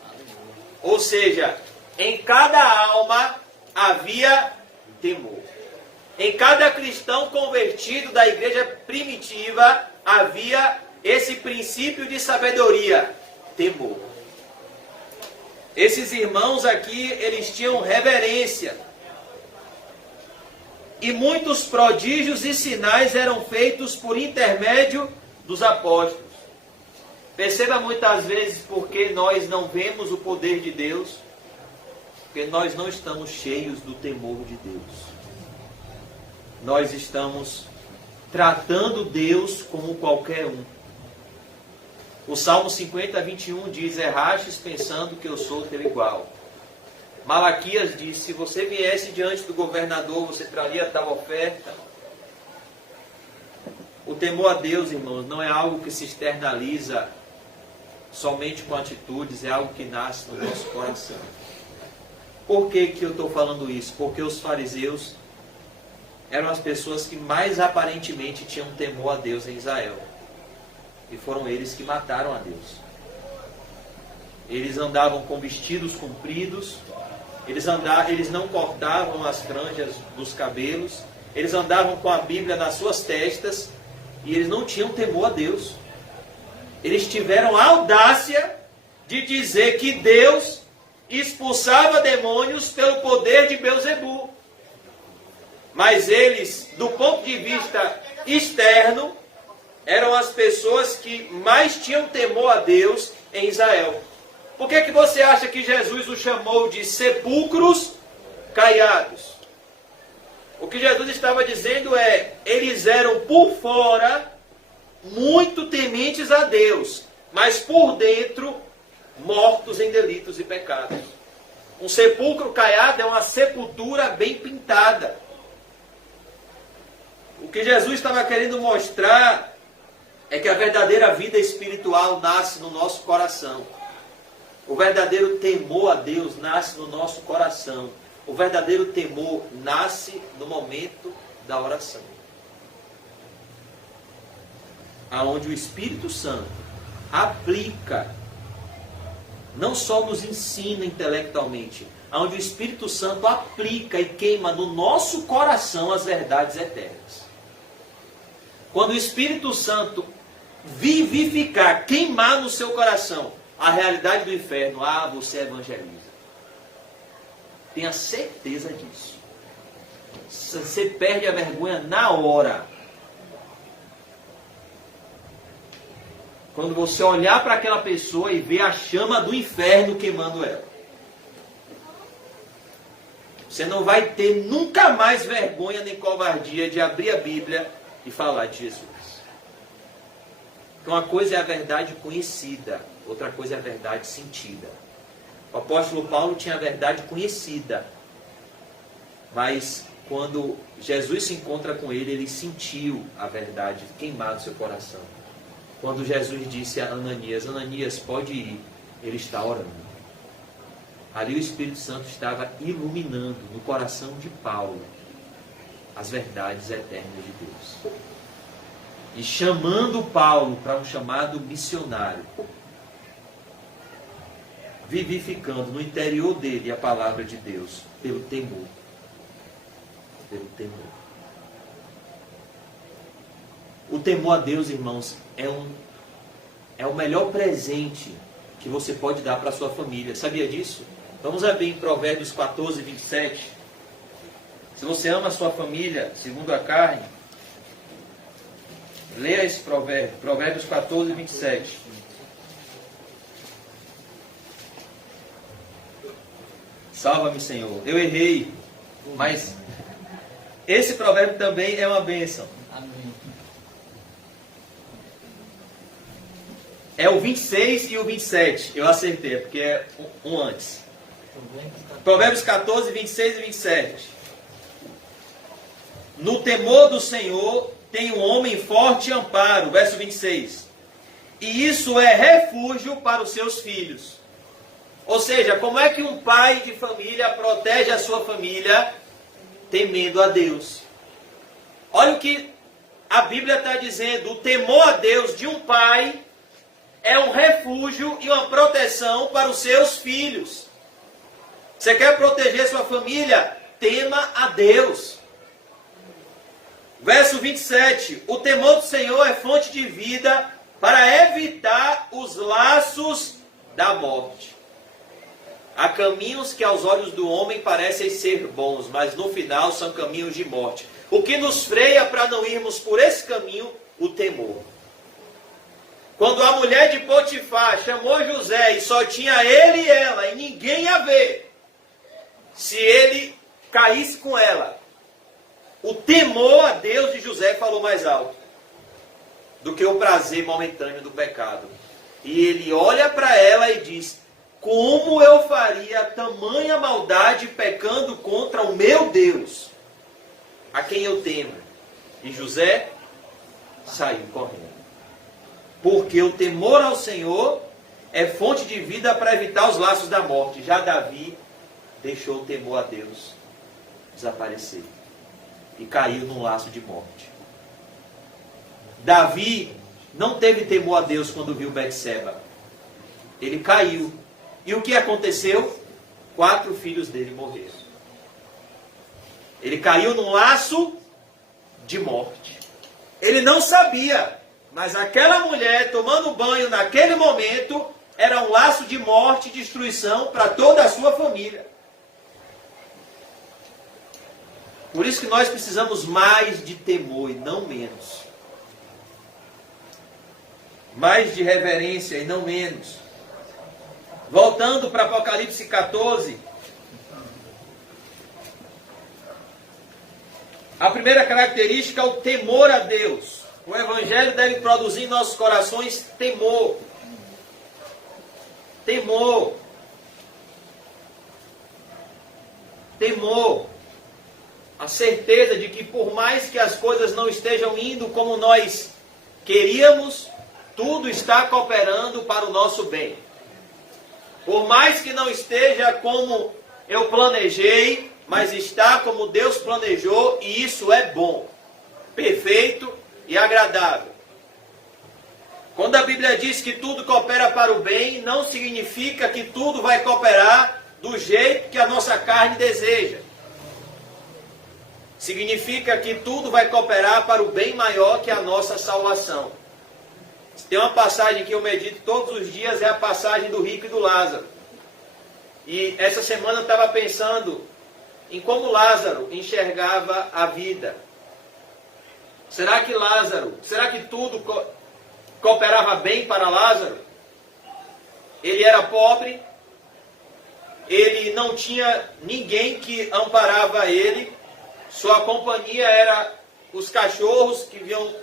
Ou seja, em cada alma havia temor. Em cada cristão convertido da igreja primitiva havia esse princípio de sabedoria, temor. Esses irmãos aqui, eles tinham reverência. E muitos prodígios e sinais eram feitos por intermédio dos apóstolos. Perceba muitas vezes porque nós não vemos o poder de Deus, porque nós não estamos cheios do temor de Deus. Nós estamos tratando Deus como qualquer um. O Salmo 50, 21 diz: errastes pensando que eu sou teu igual. Malaquias diz: se você viesse diante do governador, você traria tal oferta. O temor a Deus, irmãos, não é algo que se externaliza somente com atitudes, é algo que nasce no nosso coração. Por que eu estou falando isso? Porque os fariseus eram as pessoas que mais aparentemente tinham temor a Deus em Israel. E foram eles que mataram a Deus. Eles andavam com vestidos compridos, eles não cortavam as franjas dos cabelos, eles andavam com a Bíblia nas suas testas, e eles não tinham temor a Deus. Eles tiveram a audácia de dizer que Deus expulsava demônios pelo poder de Belzebu. Mas eles, do ponto de vista externo, eram as pessoas que mais tinham temor a Deus em Israel. Por que você acha que Jesus os chamou de sepulcros caiados? O que Jesus estava dizendo é, eles eram por fora muito tementes a Deus, mas por dentro mortos em delitos e pecados. Um sepulcro caiado é uma sepultura bem pintada. O que Jesus estava querendo mostrar é que a verdadeira vida espiritual nasce no nosso coração. O verdadeiro temor a Deus nasce no nosso coração. O verdadeiro temor nasce no momento da oração, aonde o Espírito Santo aplica, não só nos ensina intelectualmente, aonde o Espírito Santo aplica e queima no nosso coração as verdades eternas. Quando o Espírito Santo vivificar, queimar no seu coração a realidade do inferno, você evangeliza. Tenha certeza disso. Você perde a vergonha na hora. quando você olhar para aquela pessoa e ver a chama do inferno queimando ela. Você não vai ter nunca mais vergonha nem covardia de abrir a Bíblia e falar de Jesus. Então, uma coisa é a verdade conhecida, outra coisa é a verdade sentida. O apóstolo Paulo tinha a verdade conhecida, mas quando Jesus se encontra com ele, ele sentiu a verdade queimar no seu coração. Quando Jesus disse a Ananias, Ananias, pode ir, ele está orando. Ali o Espírito Santo estava iluminando no coração de Paulo as verdades eternas de Deus. E chamando Paulo para um chamado missionário, vivificando no interior dele a palavra de Deus, pelo temor. Pelo temor. O temor a Deus, irmãos, é o melhor presente que você pode dar para a sua família. Sabia disso? Vamos abrir em Provérbios 14, 27. Se você ama a sua família, segundo a carne, leia esse provérbio. Provérbios 14, 27. Salva-me, Senhor. Eu errei, mas esse provérbio também é uma bênção. É o 26 e o 27. Eu acertei, porque é um antes. Provérbios 14, 26 e 27. No temor do Senhor tem um homem forte e amparo. Verso 26. E isso é refúgio para os seus filhos. Ou seja, como é que um pai de família protege a sua família? Temendo a Deus. Olha o que a Bíblia está dizendo. O temor a Deus de um pai é um refúgio e uma proteção para os seus filhos. Você quer proteger sua família? Tema a Deus. Verso 27. O temor do Senhor é fonte de vida para evitar os laços da morte. Há caminhos que aos olhos do homem parecem ser bons, mas no final são caminhos de morte. O que nos freia para não irmos por esse caminho? O temor. Quando a mulher de Potifar chamou José e só tinha ele e ela e ninguém a ver, se ele caísse com ela, o temor a Deus de José falou mais alto do que o prazer momentâneo do pecado. E ele olha para ela e diz, como eu faria tamanha maldade pecando contra o meu Deus, a quem eu temo? E José saiu correndo. Porque o temor ao Senhor é fonte de vida para evitar os laços da morte. Já Davi deixou o temor a Deus desaparecer e caiu num laço de morte. Davi não teve temor a Deus quando viu Betseba. Ele caiu. E o que aconteceu? 4 filhos dele morreram. Ele caiu num laço de morte. Ele não sabia, mas aquela mulher tomando banho naquele momento era um laço de morte e destruição para toda a sua família. Por isso que nós precisamos mais de temor e não menos. Mais de reverência e não menos. Voltando para Apocalipse 14. A primeira característica é o temor a Deus. O Evangelho deve produzir em nossos corações temor. Temor. Temor. A certeza de que por mais que as coisas não estejam indo como nós queríamos, tudo está cooperando para o nosso bem. Por mais que não esteja como eu planejei, mas está como Deus planejou, e isso é bom, perfeito e agradável. Quando a Bíblia diz que tudo coopera para o bem, não significa que tudo vai cooperar do jeito que a nossa carne deseja. Significa que tudo vai cooperar para o bem maior que a nossa salvação. Tem uma passagem que eu medito todos os dias, é a passagem do rico e do Lázaro. E essa semana eu estava pensando em como Lázaro enxergava a vida. Será que cooperava bem para Lázaro. Ele era pobre, ele não tinha ninguém que amparava ele, sua companhia era os cachorros que vinham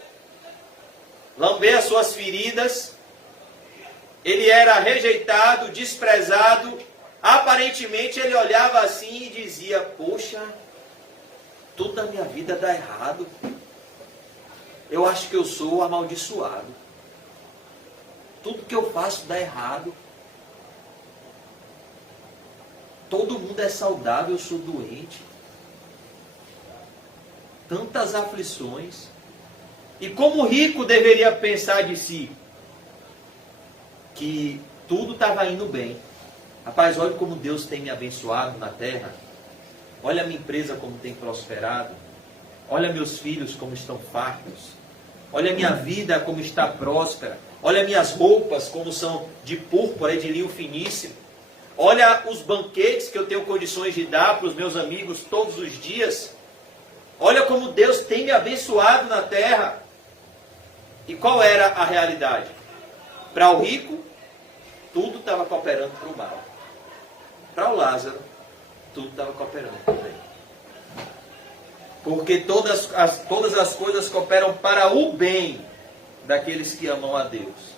lamber as suas feridas. Ele era rejeitado, desprezado. Aparentemente ele olhava assim e dizia: poxa, tudo na minha vida dá errado. Eu acho que eu sou amaldiçoado. Tudo que eu faço dá errado. Todo mundo é saudável, eu sou doente. Tantas aflições. E como o rico deveria pensar de si? Que tudo estava indo bem. Rapaz, olha como Deus tem me abençoado na terra. Olha a minha empresa como tem prosperado. Olha meus filhos como estão fartos. Olha a minha vida como está próspera. Olha minhas roupas como são de púrpura e de linho finíssimo. Olha os banquetes que eu tenho condições de dar para os meus amigos todos os dias. Olha como Deus tem me abençoado na terra. E qual era a realidade? Para o rico, tudo estava cooperando para o mal. Para o Lázaro, tudo estava cooperando para o bem. Porque todas as coisas cooperam para o bem daqueles que amam a Deus.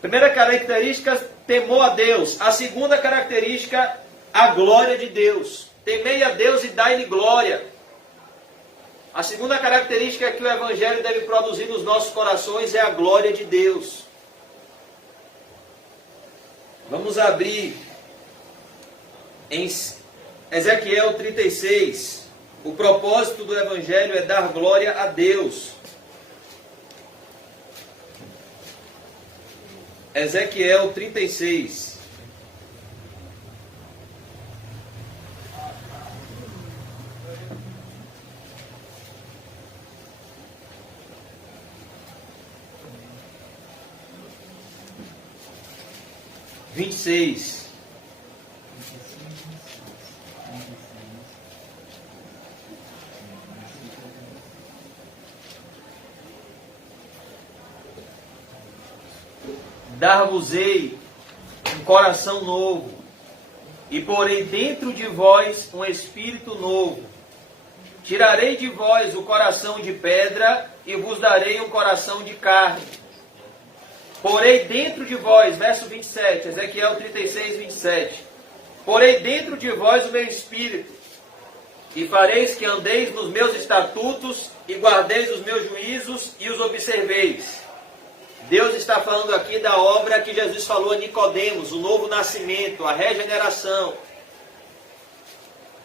Primeira característica, temor a Deus. A segunda característica, a glória de Deus. Temei a Deus e dai-lhe glória. A segunda característica que o Evangelho deve produzir nos nossos corações é a glória de Deus. Vamos abrir em Ezequiel 36. O propósito do Evangelho é dar glória a Deus. Ezequiel 36. Vinte e seis. Dar-vos-ei um coração novo, e porei dentro de vós um espírito novo. Tirarei de vós o coração de pedra, e vos darei um coração de carne. Porei dentro de vós, verso 27, Ezequiel 36, 27. Porei dentro de vós o meu espírito, e fareis que andeis nos meus estatutos, e guardeis os meus juízos, e os observeis. Deus está falando aqui da obra que Jesus falou a Nicodemos, o novo nascimento, a regeneração.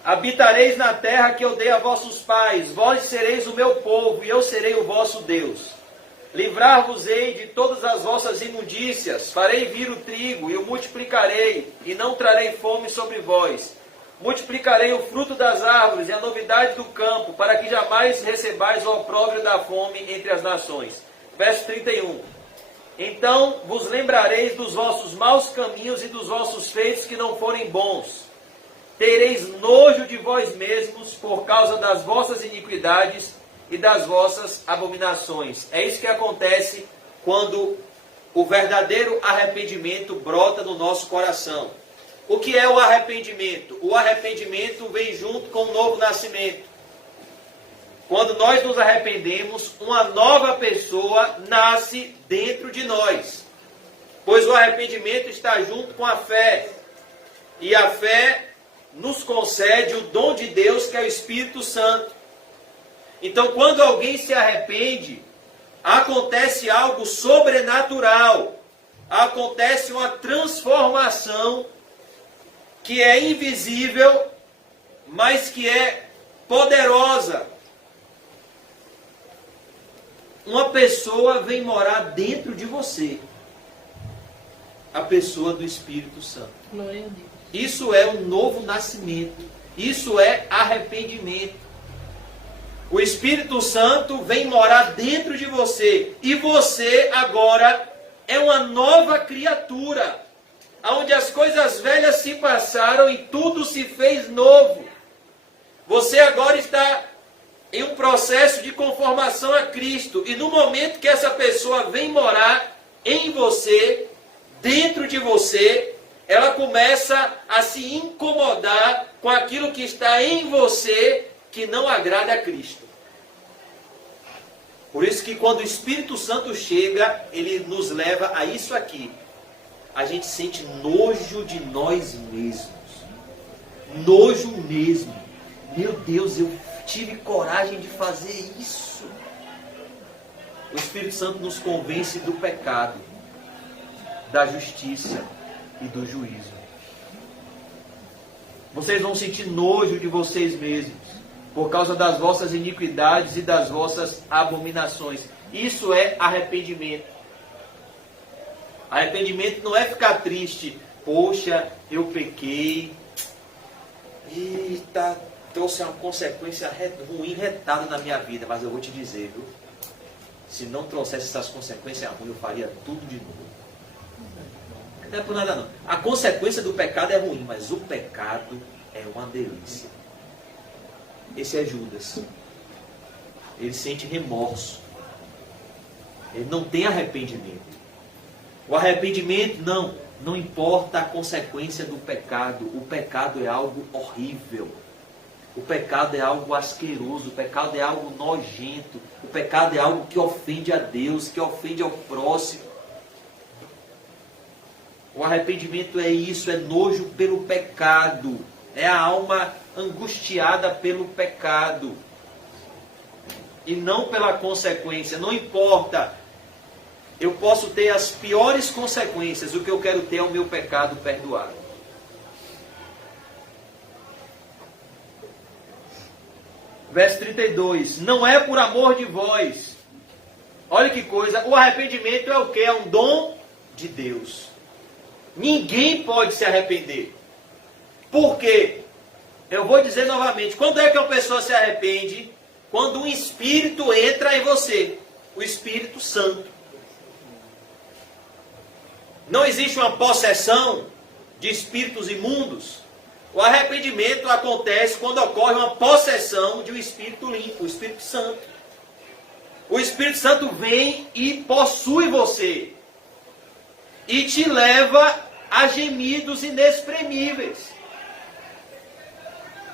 Habitareis na terra que eu dei a vossos pais, vós sereis o meu povo, e eu serei o vosso Deus. Livrar-vos-ei de todas as vossas imundícias, farei vir o trigo, e o multiplicarei, e não trarei fome sobre vós. Multiplicarei o fruto das árvores e a novidade do campo, para que jamais recebais o opróbrio da fome entre as nações. Verso 31. Então vos lembrareis dos vossos maus caminhos e dos vossos feitos que não forem bons. Tereis nojo de vós mesmos por causa das vossas iniquidades e das vossas abominações. É isso que acontece quando o verdadeiro arrependimento brota no nosso coração. O que é o arrependimento? O arrependimento vem junto com o novo nascimento. Quando nós nos arrependemos, uma nova pessoa nasce dentro de nós. Pois o arrependimento está junto com a fé. E a fé nos concede o dom de Deus, que é o Espírito Santo. Então, quando alguém se arrepende, acontece algo sobrenatural. Acontece uma transformação que é invisível, mas que é poderosa. Uma pessoa vem morar dentro de você. A pessoa do Espírito Santo. Glória a Deus. Isso é um novo nascimento. Isso é arrependimento. O Espírito Santo vem morar dentro de você. E você agora é uma nova criatura. Onde as coisas velhas se passaram e tudo se fez novo. Você agora está em um processo de conformação a Cristo. E no momento que essa pessoa vem morar em você, dentro de você, ela começa a se incomodar com aquilo que está em você que não agrada a Cristo. Por isso que quando o Espírito Santo chega, ele nos leva a isso aqui. A gente sente nojo de nós mesmos. Nojo mesmo. Meu Deus, eu tive coragem de fazer isso. O Espírito Santo nos convence do pecado, da justiça e do juízo. Vocês vão sentir nojo de vocês mesmos por causa das vossas iniquidades e das vossas abominações. Isso é arrependimento. Arrependimento não é ficar triste. Poxa, eu pequei. Eita, trouxe uma consequência ruim, retada na minha vida. Mas eu vou te dizer, viu? Se não trouxesse essas consequências ruins, eu faria tudo de novo. Não é por nada não. A consequência do pecado é ruim, mas o pecado é uma delícia. Esse é Judas. Ele sente remorso. Ele não tem arrependimento. O arrependimento não importa a consequência do pecado. O pecado é algo horrível. O pecado é algo asqueroso. O pecado é algo nojento. O pecado é algo que ofende a Deus, que ofende ao próximo. O arrependimento é isso, é nojo pelo pecado. É a alma angustiada pelo pecado. E não pela consequência. Não importa. Eu posso ter as piores consequências. O que eu quero ter é o meu pecado perdoado. Verso 32. Não é por amor de vós. Olha que coisa. O arrependimento é o quê? É um dom de Deus. Ninguém pode se arrepender. Por quê? Eu vou dizer novamente. Quando é que uma pessoa se arrepende? Quando um espírito entra em você. O Espírito Santo. Não existe uma possessão de espíritos imundos. O arrependimento acontece quando ocorre uma possessão de um espírito limpo, o Espírito Santo. O Espírito Santo vem e possui você. E te leva a gemidos inexprimíveis.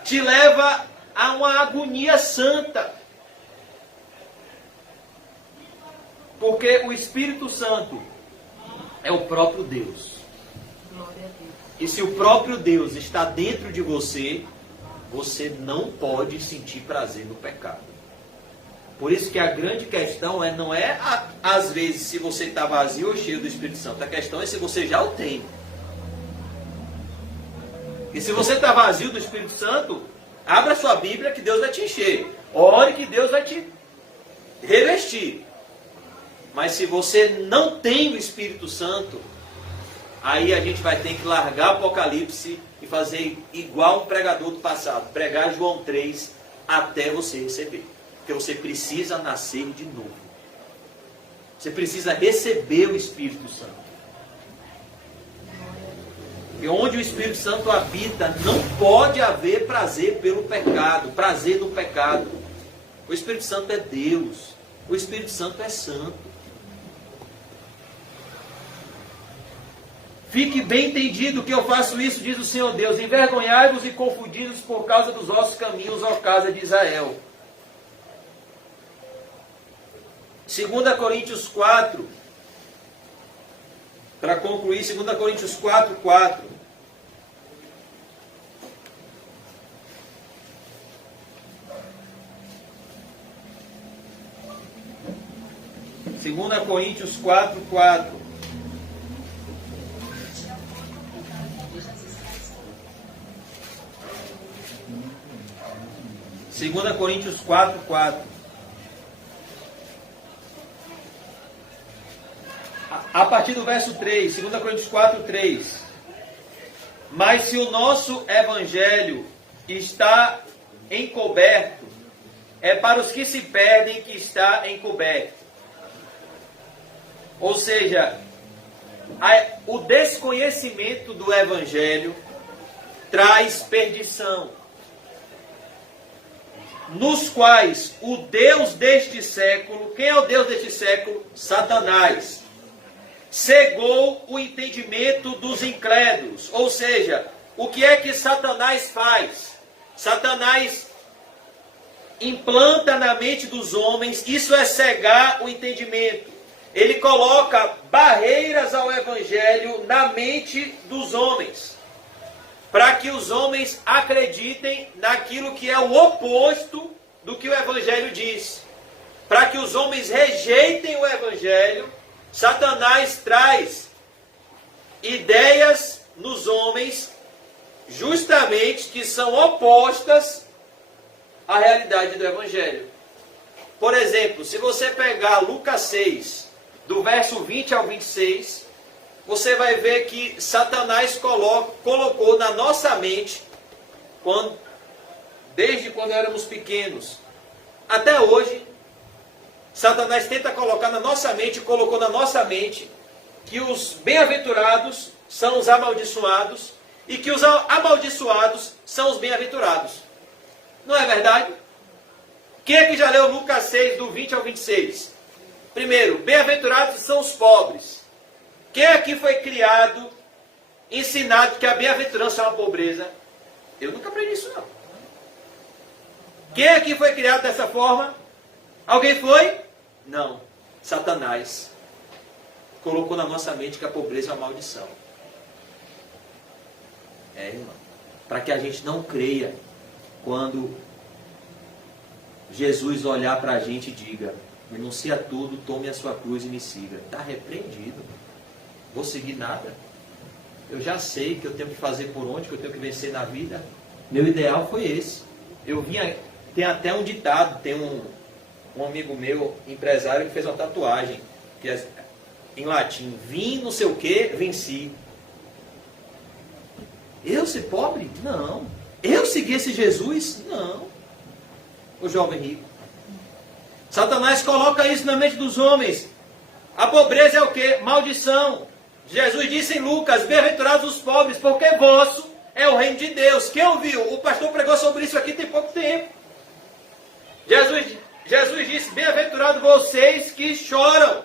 Te leva a uma agonia santa. Porque o Espírito Santo é o próprio Deus. E se o próprio Deus está dentro de você, você não pode sentir prazer no pecado. Por isso que a grande questão não é às vezes se você está vazio ou cheio do Espírito Santo. A questão é se você já o tem. E se você está vazio do Espírito Santo, abra sua Bíblia que Deus vai te encher. Ore que Deus vai te revestir. Mas se você não tem o Espírito Santo, aí a gente vai ter que largar Apocalipse e fazer igual um pregador do passado. Pregar João 3 até você receber. Porque você precisa nascer de novo. Você precisa receber o Espírito Santo. E onde o Espírito Santo habita, não pode haver prazer pelo pecado. Prazer no pecado. O Espírito Santo é Deus. O Espírito Santo é santo. Fique bem entendido que eu faço isso, diz o Senhor Deus. Envergonhai-vos e confundidos por causa dos vossos caminhos, ó casa de Israel. 2 Coríntios 4. Para concluir, 2 Coríntios 4, 4. Segunda Coríntios 4, 4. Segunda Coríntios 4, 4. A partir do verso 3, 2 Coríntios 4, 3. Mas se o nosso evangelho está encoberto, é para os que se perdem que está encoberto. Ou seja, o desconhecimento do evangelho traz perdição. nos quais o Deus deste século, quem é o Deus deste século? Satanás, cegou o entendimento dos incrédulos. Ou seja, o que é que Satanás faz? Satanás implanta na mente dos homens, isso é cegar o entendimento. Ele coloca barreiras ao evangelho na mente dos homens, para que os homens acreditem naquilo que é o oposto do que o evangelho diz. Para que os homens rejeitem o evangelho, Satanás traz ideias nos homens justamente que são opostas à realidade do evangelho. Por exemplo, se você pegar Lucas 6, do verso 20 ao 26, você vai ver que Satanás colocou na nossa mente, desde quando éramos pequenos até hoje, Satanás tenta colocar na nossa mente, colocou na nossa mente, que os bem-aventurados são os amaldiçoados e que os amaldiçoados são os bem-aventurados. Não é verdade? Quem é que já leu Lucas 6, do 20 ao 26? Primeiro, bem-aventurados são os pobres. Quem aqui foi criado, ensinado que a bem-aventurança é uma pobreza? Eu nunca aprendi isso, não. Quem aqui foi criado dessa forma? Alguém foi? Não. Satanás colocou na nossa mente que a pobreza é uma maldição. Irmão. Para que a gente não creia quando Jesus olhar para a gente e diga: renuncia a tudo, tome a sua cruz e me siga. Está repreendido. Vou seguir nada. Eu já sei que eu tenho que fazer por onde, que eu tenho que vencer na vida. Meu ideal foi esse. Tem até um ditado, tem um amigo meu, empresário, que fez uma tatuagem, que é em latim: vim não sei o que, venci. Eu ser pobre? Não. Eu seguir esse Jesus? Não. O jovem rico. Satanás coloca isso na mente dos homens. A pobreza é o quê? Maldição. Jesus disse em Lucas: bem-aventurados os pobres, porque vosso é o reino de Deus. Quem ouviu? O pastor pregou sobre isso aqui tem pouco tempo. Jesus disse: bem-aventurados vocês que choram,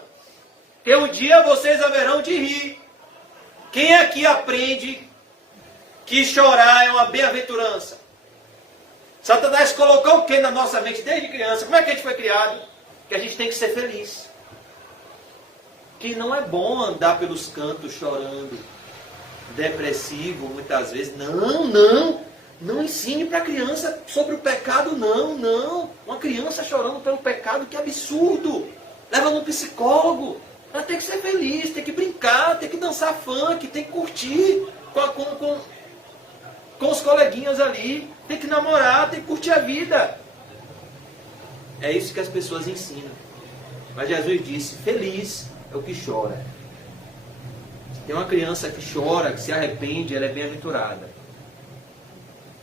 que um dia vocês haverão de rir. Quem aqui aprende que chorar é uma bem-aventurança? Satanás colocou o que na nossa mente desde criança? Como é que a gente foi criado? Que a gente tem que ser feliz. Que não é bom andar pelos cantos chorando, depressivo muitas vezes. Não ensine para a criança sobre o pecado, não. Uma criança chorando pelo pecado, que absurdo. Leva no psicólogo. Ela tem que ser feliz, tem que brincar, tem que dançar funk, tem que curtir com os coleguinhas ali, tem que namorar, tem que curtir a vida. É isso que as pessoas ensinam. Mas Jesus disse: feliz é o que chora. Se tem uma criança que chora, que se arrepende, ela é bem-aventurada.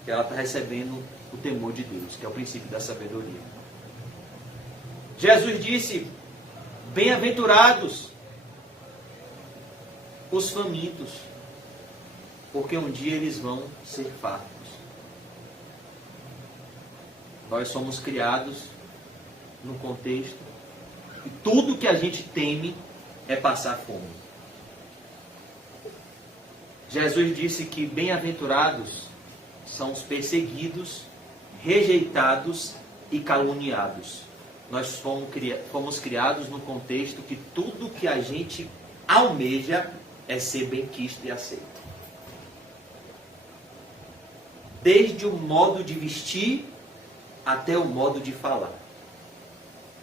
Que ela está recebendo o temor de Deus, que é o princípio da sabedoria. Jesus disse: bem-aventurados os famintos, porque um dia eles vão ser fartos. Nós somos criados no contexto e tudo que a gente teme é passar fome. Jesus disse que bem-aventurados são os perseguidos, rejeitados e caluniados. Nós fomos criados no contexto que tudo que a gente almeja é ser bem-quisto e aceito. Desde o modo de vestir até o modo de falar.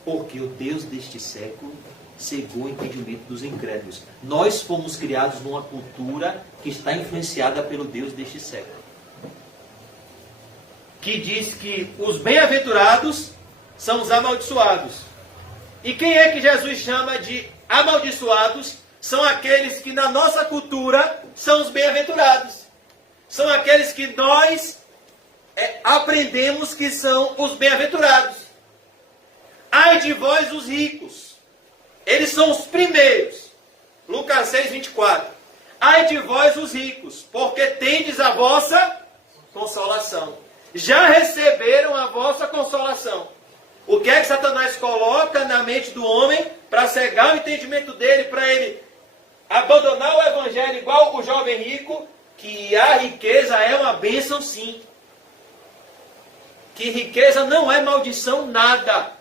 Porque o Deus deste século cegou o entendimento dos incrédulos. Nós fomos criados numa cultura que está influenciada pelo Deus deste século. Que diz que os bem-aventurados são os amaldiçoados. E quem é que Jesus chama de amaldiçoados? São aqueles que na nossa cultura são os bem-aventurados. São aqueles que nós aprendemos que são os bem-aventurados. Ai de vós os ricos. Eles são os primeiros. Lucas 6, 24. Ai de vós os ricos, porque tendes a vossa consolação. Já receberam a vossa consolação. Satanás coloca na mente do homem para cegar o entendimento dele, para ele abandonar o evangelho igual o jovem rico, que a riqueza é uma bênção sim. Que riqueza não é maldição nada.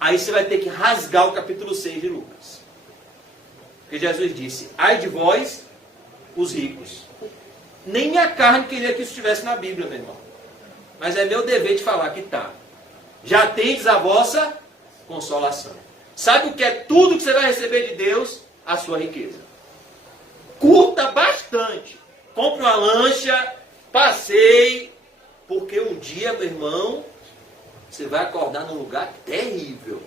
Aí você vai ter que rasgar o capítulo 6 de Lucas. Porque Jesus disse, ai de vós, os ricos. Nem minha carne queria que isso estivesse na Bíblia, meu irmão. Mas é meu dever de falar que está. Já tendes a vossa consolação. Sabe o que é tudo que você vai receber de Deus? A sua riqueza. Curta bastante. Compre uma lancha, passeie. Porque um dia, meu irmão, você vai acordar num lugar terrível.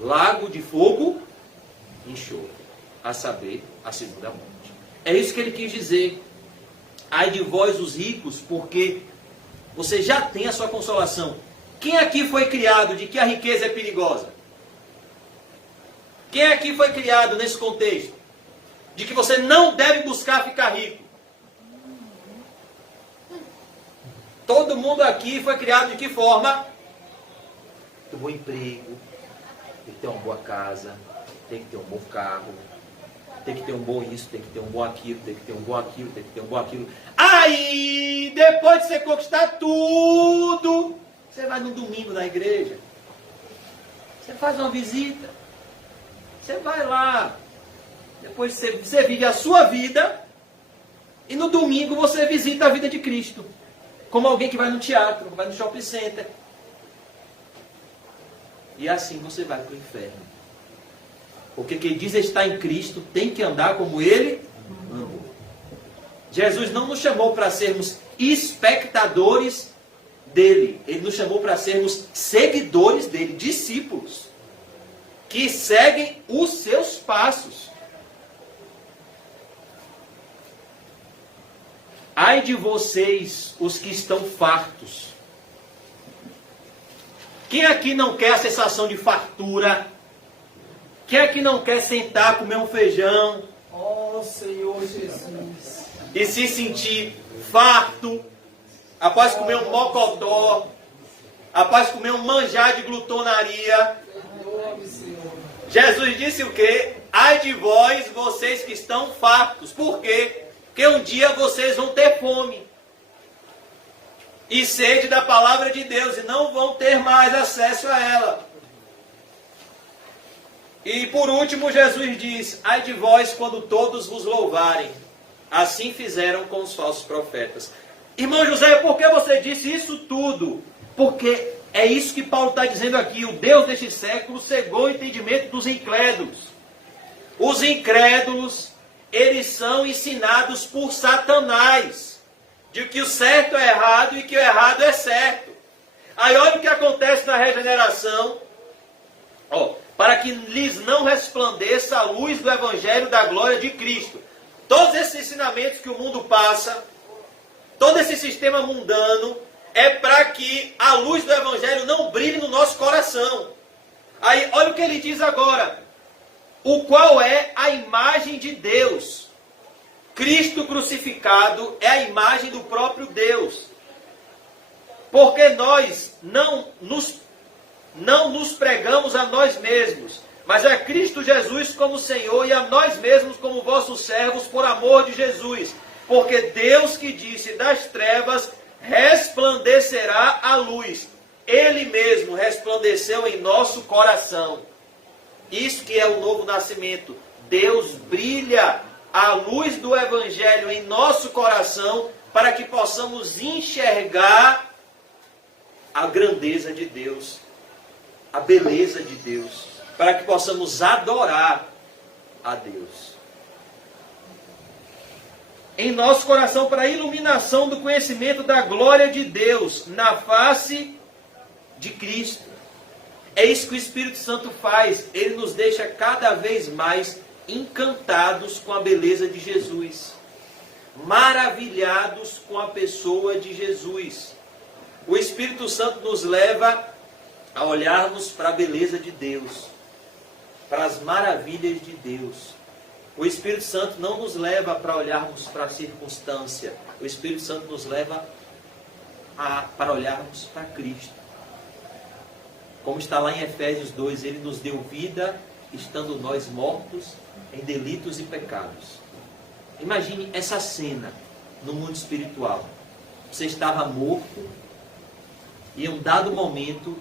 Lago de fogo e enxofre. A saber, a segunda morte. É isso que ele quis dizer. Ai de vós os ricos, porque você já tem a sua consolação. Quem aqui foi criado de que a riqueza é perigosa? Quem aqui foi criado nesse contexto? De que você não deve buscar ficar rico? Todo mundo aqui foi criado de que forma? Ter um bom emprego, tem que ter uma boa casa, tem que ter um bom carro, tem que ter um bom isso, tem que ter um bom aquilo, tem que ter um bom aquilo, tem que ter um bom aquilo. Aí, depois de você conquistar tudo, você vai no domingo na igreja, você faz uma visita, você vai lá, depois você vive a sua vida, e no domingo você visita a vida de Cristo. Como alguém que vai no teatro, vai no shopping center. E assim você vai para o inferno. Porque quem diz estar em Cristo tem que andar como Ele andou. Jesus não nos chamou para sermos espectadores dele. Ele nos chamou para sermos seguidores dele, discípulos. Que seguem os seus passos. Ai de vocês, os que estão fartos. Quem aqui não quer a sensação de fartura? Quem aqui não quer sentar, comer um feijão? Oh, Senhor Jesus. E se sentir farto, após comer um mocotó, após comer um manjar de glutonaria. Jesus disse o quê? Ai de vós, vocês que estão fartos. Por quê? Porque um dia vocês vão ter fome e sede da palavra de Deus e não vão ter mais acesso a ela. E por último Jesus diz, ai de vós quando todos vos louvarem. Assim fizeram com os falsos profetas. Irmão José, por que você disse isso tudo? Porque é isso que Paulo está dizendo aqui. O Deus deste século cegou o entendimento dos incrédulos. Os incrédulos, eles são ensinados por Satanás. De que o certo é errado e que o errado é certo. Aí olha o que acontece na regeneração. Para que lhes não resplandeça a luz do Evangelho da glória de Cristo. Todos esses ensinamentos que o mundo passa, todo esse sistema mundano, é para que a luz do Evangelho não brilhe no nosso coração. Aí olha o que ele diz agora. O qual é a imagem de Deus. Cristo crucificado é a imagem do próprio Deus. Porque nós não nos pregamos a nós mesmos, mas a Cristo Jesus como Senhor e a nós mesmos como vossos servos por amor de Jesus. Porque Deus que disse das trevas resplandecerá a luz. Ele mesmo resplandeceu em nosso coração. Isso que é o novo nascimento. Deus brilha a luz do Evangelho em nosso coração para que possamos enxergar a grandeza de Deus, a beleza de Deus, para que possamos adorar a Deus. Em nosso coração para a iluminação do conhecimento da glória de Deus na face de Cristo. É isso que o Espírito Santo faz. Ele nos deixa cada vez mais encantados com a beleza de Jesus, maravilhados com a pessoa de Jesus. O Espírito Santo nos leva a olharmos para a beleza de Deus, para as maravilhas de Deus. O Espírito Santo não nos leva para olharmos para a circunstância. O Espírito Santo nos leva para olharmos para Cristo. Como está lá em Efésios 2, Ele nos deu vida, estando nós mortos em delitos e pecados. Imagine essa cena no mundo espiritual. Você estava morto e em um dado momento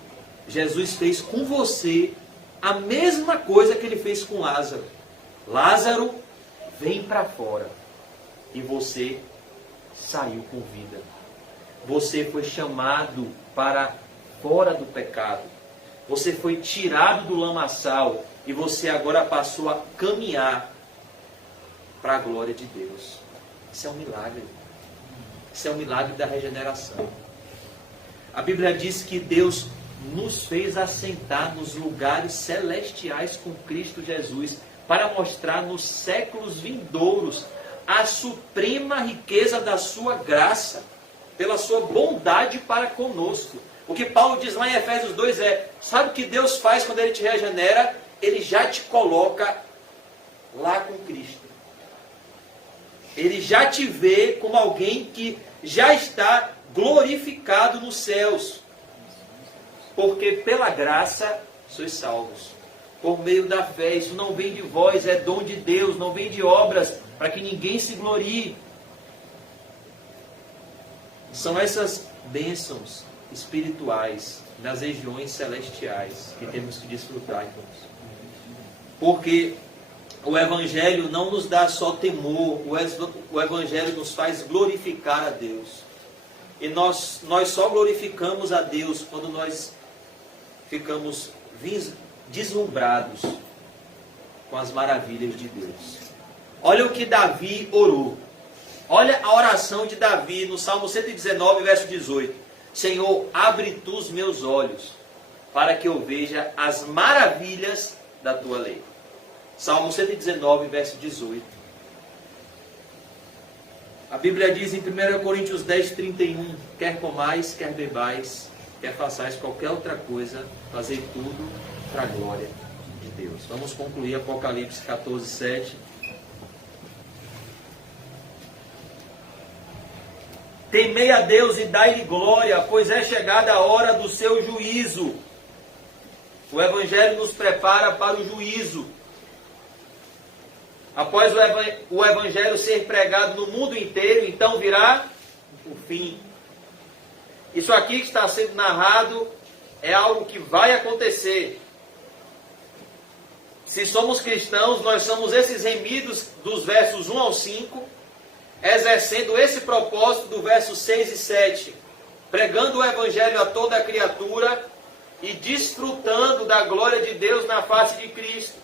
Jesus fez com você a mesma coisa que Ele fez com Lázaro. Lázaro, vem para fora. E você saiu com vida. Você foi chamado para fora do pecado. Você foi tirado do lamaçal e você agora passou a caminhar para a glória de Deus. Isso é um milagre. Isso é um milagre da regeneração. A Bíblia diz que Deus nos fez assentar nos lugares celestiais com Cristo Jesus para mostrar nos séculos vindouros a suprema riqueza da sua graça, pela sua bondade para conosco. O que Paulo diz lá em Efésios 2 sabe o que Deus faz quando Ele te regenera? Ele já te coloca lá com Cristo. Ele já te vê como alguém que já está glorificado nos céus. Porque pela graça sois salvos. Por meio da fé. Isso não vem de vós, é dom de Deus, não vem de obras, para que ninguém se glorie. São essas bênçãos espirituais nas regiões celestiais que temos que desfrutar, irmãos. Porque o Evangelho não nos dá só temor, o Evangelho nos faz glorificar a Deus. E nós só glorificamos a Deus quando nós ficamos deslumbrados com as maravilhas de Deus. Olha o que Davi orou. Olha a oração de Davi no Salmo 119, verso 18. Senhor, abre tu os meus olhos, para que eu veja as maravilhas da tua lei. Salmo 119, verso 18. A Bíblia diz em 1 Coríntios 10, 31, quer comais, quer bebais, quer façais qualquer outra coisa, fazei tudo para a glória de Deus. Vamos concluir Apocalipse 14, 7. Temei a Deus e dai-lhe glória, pois é chegada a hora do seu juízo. O Evangelho nos prepara para o juízo. Após o Evangelho ser pregado no mundo inteiro, então virá o fim. Isso aqui que está sendo narrado é algo que vai acontecer. Se somos cristãos, nós somos esses remidos dos versos 1 ao 5, exercendo esse propósito do verso 6 e 7, pregando o Evangelho a toda a criatura e desfrutando da glória de Deus na face de Cristo,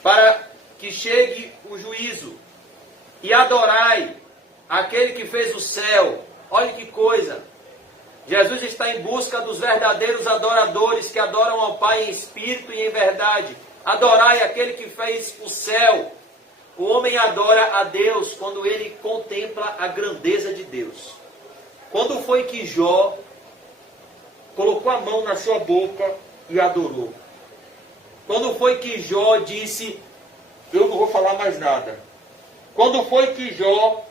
para que chegue o juízo, e adorai aquele que fez o céu. Olha que coisa! Jesus está em busca dos verdadeiros adoradores que adoram ao Pai em espírito e em verdade. Adorai aquele que fez o céu. O homem adora a Deus quando ele contempla a grandeza de Deus. Quando foi que Jó colocou a mão na sua boca e adorou? Quando foi que Jó disse, eu não vou falar mais nada? Quando foi que Jó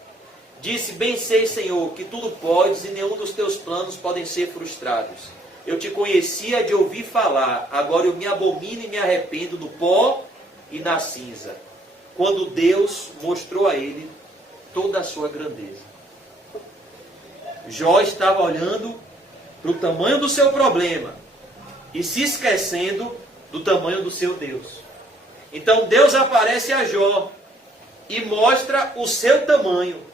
disse, bem sei, Senhor, que tudo podes e nenhum dos teus planos podem ser frustrados. Eu te conhecia de ouvir falar, agora eu me abomino e me arrependo no pó e na cinza. Quando Deus mostrou a ele toda a sua grandeza. Jó estava olhando para o tamanho do seu problema e se esquecendo do tamanho do seu Deus. Então Deus aparece a Jó e mostra o seu tamanho.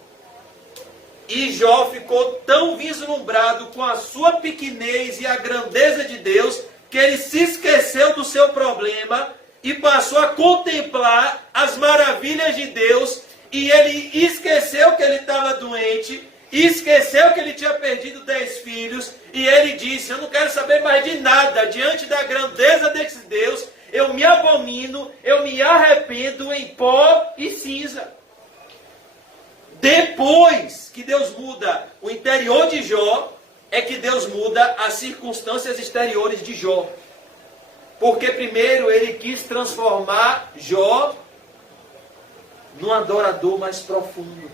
E Jó ficou tão vislumbrado com a sua pequenez e a grandeza de Deus, que ele se esqueceu do seu problema e passou a contemplar as maravilhas de Deus, e ele esqueceu que ele estava doente, esqueceu que ele tinha perdido 10 filhos, e ele disse, eu não quero saber mais de nada, diante da grandeza desse Deus, eu me abomino, eu me arrependo em pó e cinza. Depois que Deus muda o interior de Jó, é que Deus muda as circunstâncias exteriores de Jó. Porque primeiro ele quis transformar Jó num adorador mais profundo.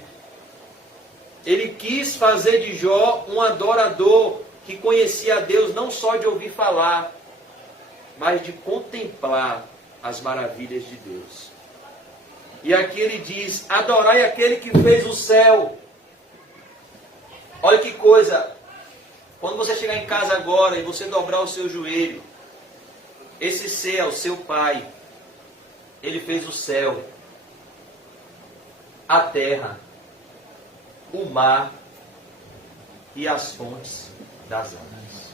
Ele quis fazer de Jó um adorador que conhecia a Deus não só de ouvir falar, mas de contemplar as maravilhas de Deus. E aqui ele diz: adorai aquele que fez o céu. Olha que coisa. Quando você chegar em casa agora e você dobrar o seu joelho, esse ser é o seu Pai. Ele fez o céu, a terra, o mar e as fontes das águas.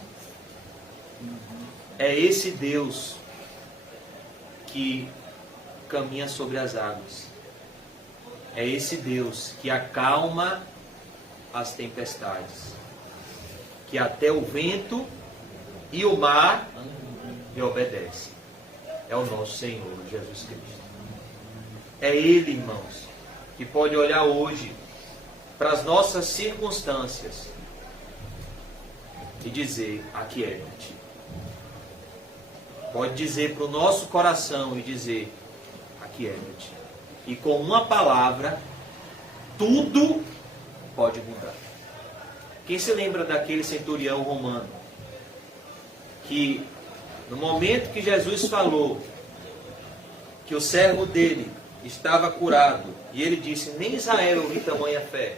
É esse Deus que caminha sobre as águas. É esse Deus que acalma as tempestades, que até o vento e o mar lhe obedecem. É o nosso Senhor Jesus Cristo. É Ele, irmãos, que pode olhar hoje para as nossas circunstâncias e dizer: aquieta-te. Pode dizer para o nosso coração e dizer: aquieta-te. E com uma palavra, tudo pode mudar. Quem se lembra daquele centurião romano que, no momento que Jesus falou que o servo dele estava curado, e ele disse: nem Israel eu vi tamanha fé.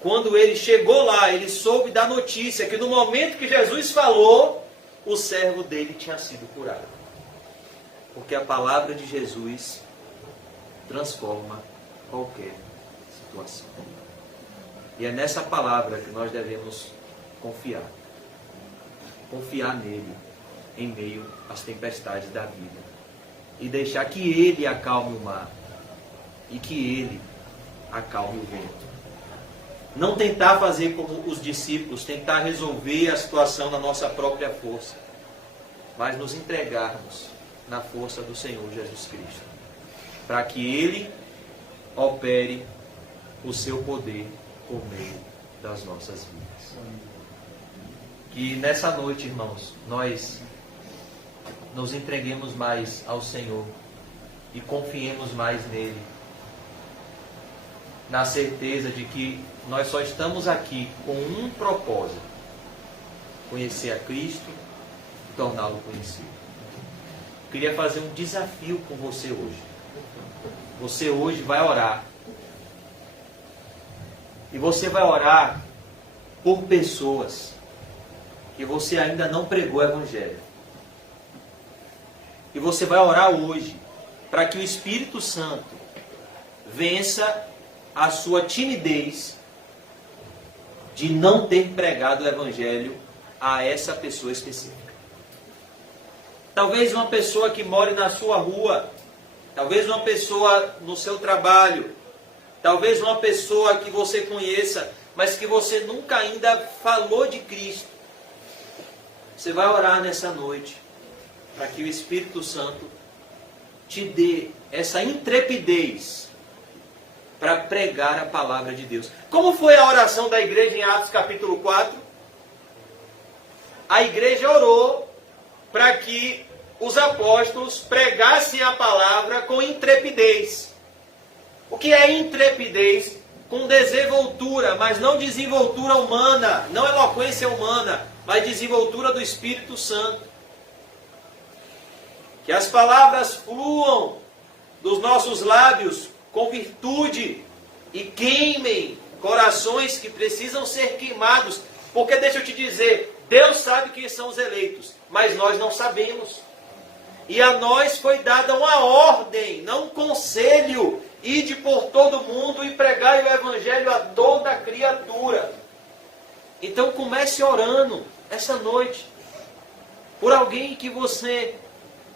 Quando ele chegou lá, ele soube da notícia que no momento que Jesus falou, o servo dele tinha sido curado. Porque a palavra de Jesus transforma qualquer situação. E é nessa palavra que nós devemos confiar. Confiar nele em meio às tempestades da vida. E deixar que ele acalme o mar. E que ele acalme o vento. Não tentar fazer como os discípulos, tentar resolver a situação na nossa própria força. Mas nos entregarmos na força do Senhor Jesus Cristo. Para que ele opere o seu poder por meio das nossas vidas. Que nessa noite, irmãos, nós nos entreguemos mais ao Senhor e confiemos mais nele, na certeza de que nós só estamos aqui com um propósito: conhecer a Cristo e torná-lo conhecido. Queria fazer um desafio com você hoje. Você hoje vai orar. E você vai orar por pessoas que você ainda não pregou o Evangelho. E você vai orar hoje para que o Espírito Santo vença a sua timidez de não ter pregado o Evangelho a essa pessoa específica. Talvez uma pessoa que more na sua rua, talvez uma pessoa no seu trabalho, talvez uma pessoa que você conheça, mas que você nunca ainda falou de Cristo. Você vai orar nessa noite para que o Espírito Santo te dê essa intrepidez para pregar a palavra de Deus. Como foi a oração da igreja em Atos capítulo 4? A igreja orou para que os apóstolos pregassem a palavra com intrepidez. O que é intrepidez? Com desenvoltura, mas não desenvoltura humana, não eloquência humana, mas desenvoltura do Espírito Santo. Que as palavras fluam dos nossos lábios com virtude e queimem corações que precisam ser queimados. Porque deixa eu te dizer, Deus sabe quem são os eleitos, mas nós não sabemos. E a nós foi dada uma ordem, não um conselho: ide por todo mundo e pregai o Evangelho a toda criatura. Então comece orando essa noite por alguém que você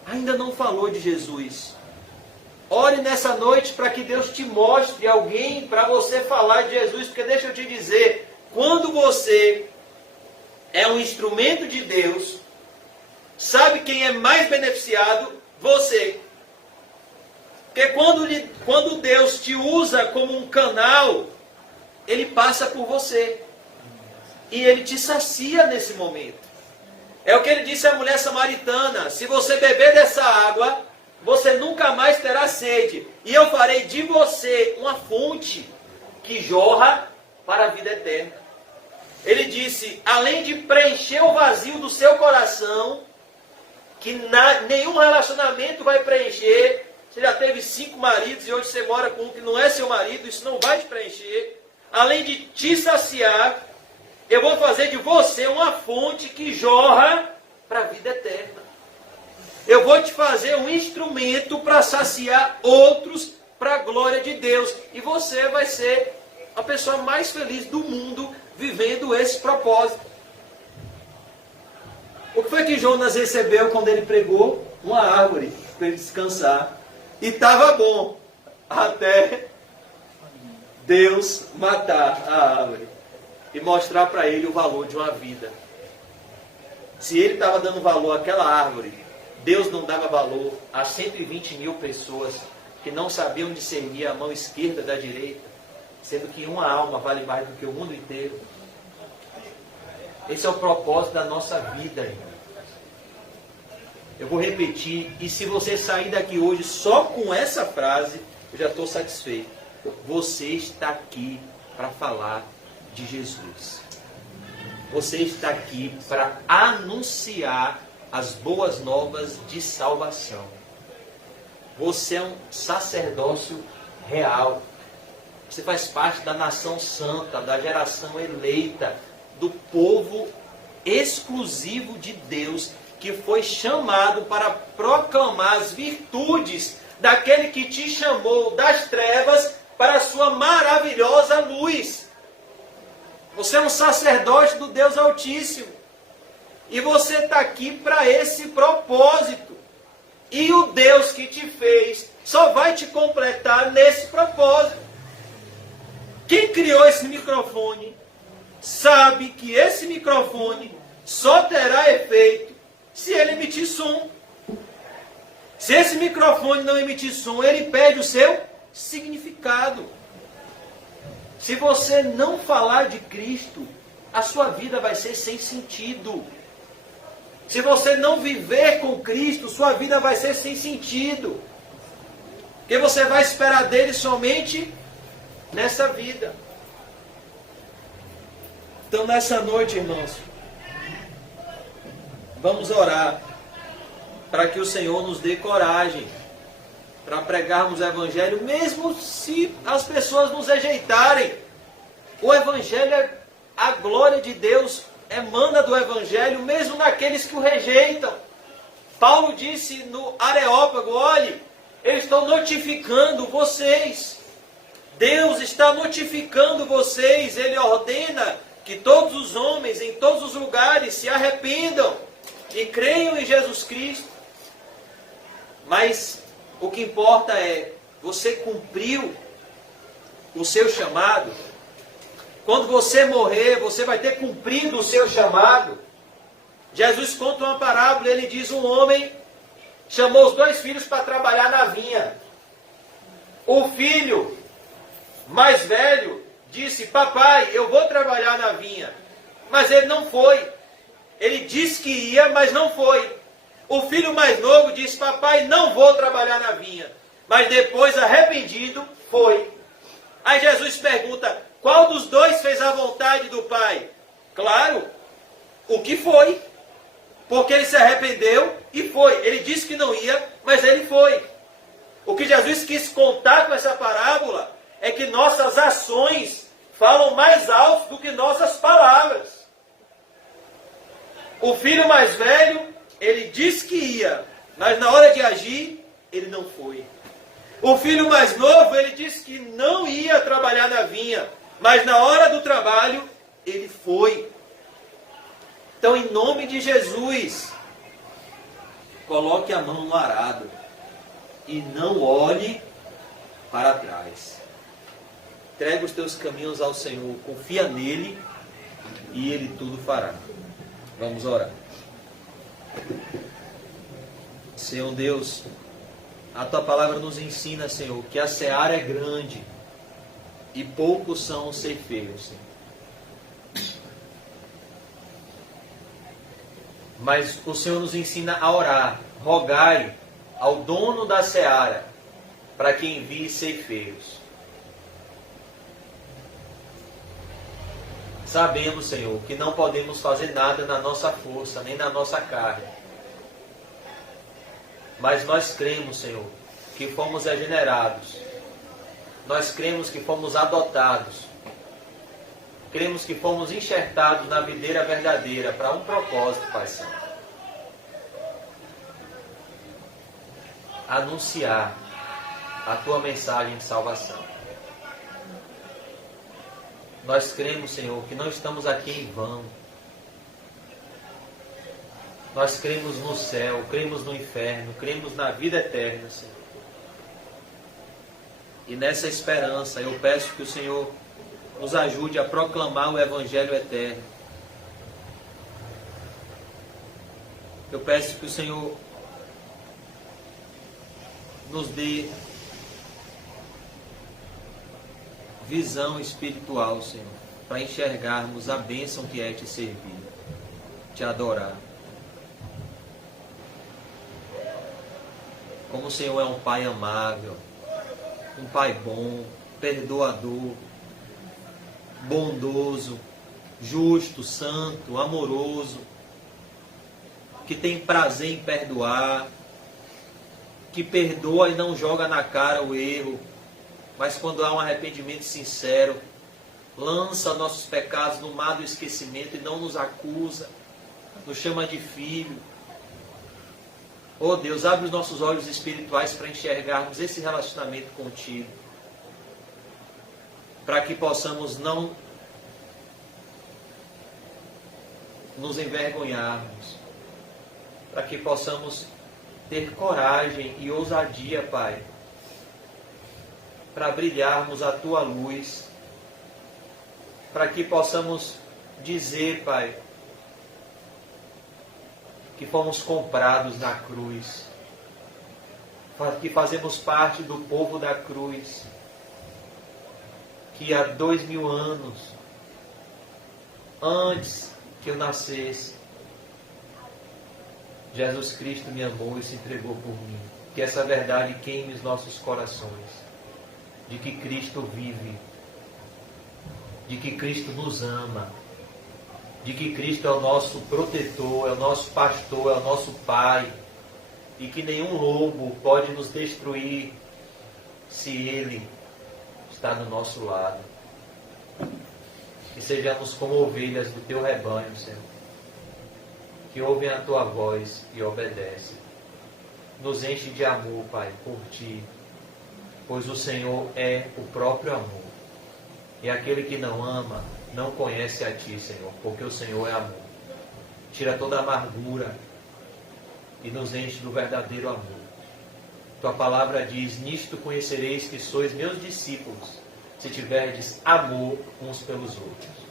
ainda não falou de Jesus. Ore nessa noite para que Deus te mostre alguém para você falar de Jesus. Porque deixa eu te dizer, quando você é um instrumento de Deus, sabe quem é mais beneficiado? Você. Porque quando Deus te usa como um canal, Ele passa por você. E Ele te sacia nesse momento. É o que Ele disse à mulher samaritana: se você beber dessa água, você nunca mais terá sede. E eu farei de você uma fonte que jorra para a vida eterna. Ele disse, além de preencher o vazio do seu coração, que nenhum relacionamento vai preencher. Você já teve 5 maridos e hoje você mora com um que não é seu marido, isso não vai te preencher. Além de te saciar, eu vou fazer de você uma fonte que jorra para a vida eterna. Eu vou te fazer um instrumento para saciar outros para a glória de Deus. E você vai ser a pessoa mais feliz do mundo vivendo esse propósito. O que foi que Jonas recebeu quando ele pregou? Uma árvore para ele descansar. E estava bom até Deus matar a árvore e mostrar para ele o valor de uma vida. Se ele estava dando valor àquela árvore, Deus não dava valor a 120 mil pessoas que não sabiam discernir a mão esquerda da direita, sendo que uma alma vale mais do que o mundo inteiro. Esse é o propósito da nossa vida, irmão. Eu vou repetir, e se você sair daqui hoje só com essa frase, eu já estou satisfeito. Você está aqui para falar de Jesus. Você está aqui para anunciar as boas novas de salvação. Você é um sacerdócio real. Você faz parte da nação santa, da geração eleita, do povo exclusivo de Deus, que foi chamado para proclamar as virtudes daquele que te chamou das trevas para a sua maravilhosa luz. Você é um sacerdote do Deus Altíssimo. E você está aqui para esse propósito. E o Deus que te fez só vai te completar nesse propósito. Quem criou esse microfone sabe que esse microfone só terá efeito se ele emitir som. Se esse microfone não emitir som, ele perde o seu significado. Se você não falar de Cristo, a sua vida vai ser sem sentido. Se você não viver com Cristo, sua vida vai ser sem sentido. Porque você vai esperar dele somente nessa vida. Então, nessa noite, irmãos, vamos orar para que o Senhor nos dê coragem para pregarmos o Evangelho, mesmo se as pessoas nos rejeitarem. O Evangelho, a glória de Deus emana do Evangelho, mesmo naqueles que o rejeitam. Paulo disse no Areópago, olhe, eu estou notificando vocês. Deus está notificando vocês. Ele ordena que todos os homens, em todos os lugares, se arrependam e creiam em Jesus Cristo. Mas o que importa é, você cumpriu o seu chamado? Quando você morrer, você vai ter cumprido o seu chamado? Jesus conta uma parábola, ele diz, um homem chamou os 2 filhos para trabalhar na vinha. O filho mais velho disse, papai, eu vou trabalhar na vinha. Mas ele não foi. Ele disse que ia, mas não foi. O filho mais novo disse, papai, não vou trabalhar na vinha. Mas depois, arrependido, foi. Aí Jesus pergunta, qual dos 2 fez a vontade do pai? Claro, o que foi. Porque ele se arrependeu e foi. Ele disse que não ia, mas ele foi. O que Jesus quis contar com essa parábola é que nossas ações falam mais alto do que nossas palavras. O filho mais velho, ele disse que ia, mas na hora de agir, ele não foi. O filho mais novo, ele disse que não ia trabalhar na vinha, mas na hora do trabalho, ele foi. Então, em nome de Jesus, coloque a mão no arado e não olhe para trás. Entrega os teus caminhos ao Senhor, confia nele e ele tudo fará. Vamos orar. Senhor Deus, a tua palavra nos ensina, Senhor, que a seara é grande e poucos são os ceifeiros, Senhor. Mas o Senhor nos ensina a orar, rogai ao dono da seara para que envie ceifeiros. Sabemos, Senhor, que não podemos fazer nada na nossa força, nem na nossa carne. Mas nós cremos, Senhor, que fomos regenerados. Nós cremos que fomos adotados. Cremos que fomos enxertados na videira verdadeira para um propósito, Pai Santo. Anunciar a Tua mensagem de salvação. Nós cremos, Senhor, que não estamos aqui em vão. Nós cremos no céu, cremos no inferno, cremos na vida eterna, Senhor. E nessa esperança eu peço que o Senhor nos ajude a proclamar o Evangelho eterno. Eu peço que o Senhor nos dê visão espiritual, Senhor, para enxergarmos a bênção que é te servir, te adorar. Como o Senhor é um Pai amável, um Pai bom, perdoador, bondoso, justo, santo, amoroso, que tem prazer em perdoar, que perdoa e não joga na cara o erro, mas quando há um arrependimento sincero, lança nossos pecados no mar do esquecimento e não nos acusa, nos chama de filho. Oh Deus, abre os nossos olhos espirituais para enxergarmos esse relacionamento contigo, para que possamos não nos envergonharmos, para que possamos ter coragem e ousadia, Pai, para brilharmos a Tua luz, para que possamos dizer, Pai, que fomos comprados na cruz, que fazemos parte do povo da cruz, que há 2000 anos, antes que eu nascesse, Jesus Cristo me amou e se entregou por mim. Que essa verdade queime os nossos corações, de que Cristo vive, de que Cristo nos ama, de que Cristo é o nosso protetor, é o nosso pastor, é o nosso Pai, e que nenhum lobo pode nos destruir se Ele está do nosso lado. Que sejamos como ovelhas do Teu rebanho, Senhor, que ouvem a Tua voz e obedecem. Nos enche de amor, Pai, por Ti, pois o Senhor é o próprio amor. E aquele que não ama, não conhece a Ti, Senhor, porque o Senhor é amor. Tira toda a amargura e nos enche do verdadeiro amor. Tua palavra diz: nisto conhecereis que sois meus discípulos, se tiverdes amor uns pelos outros.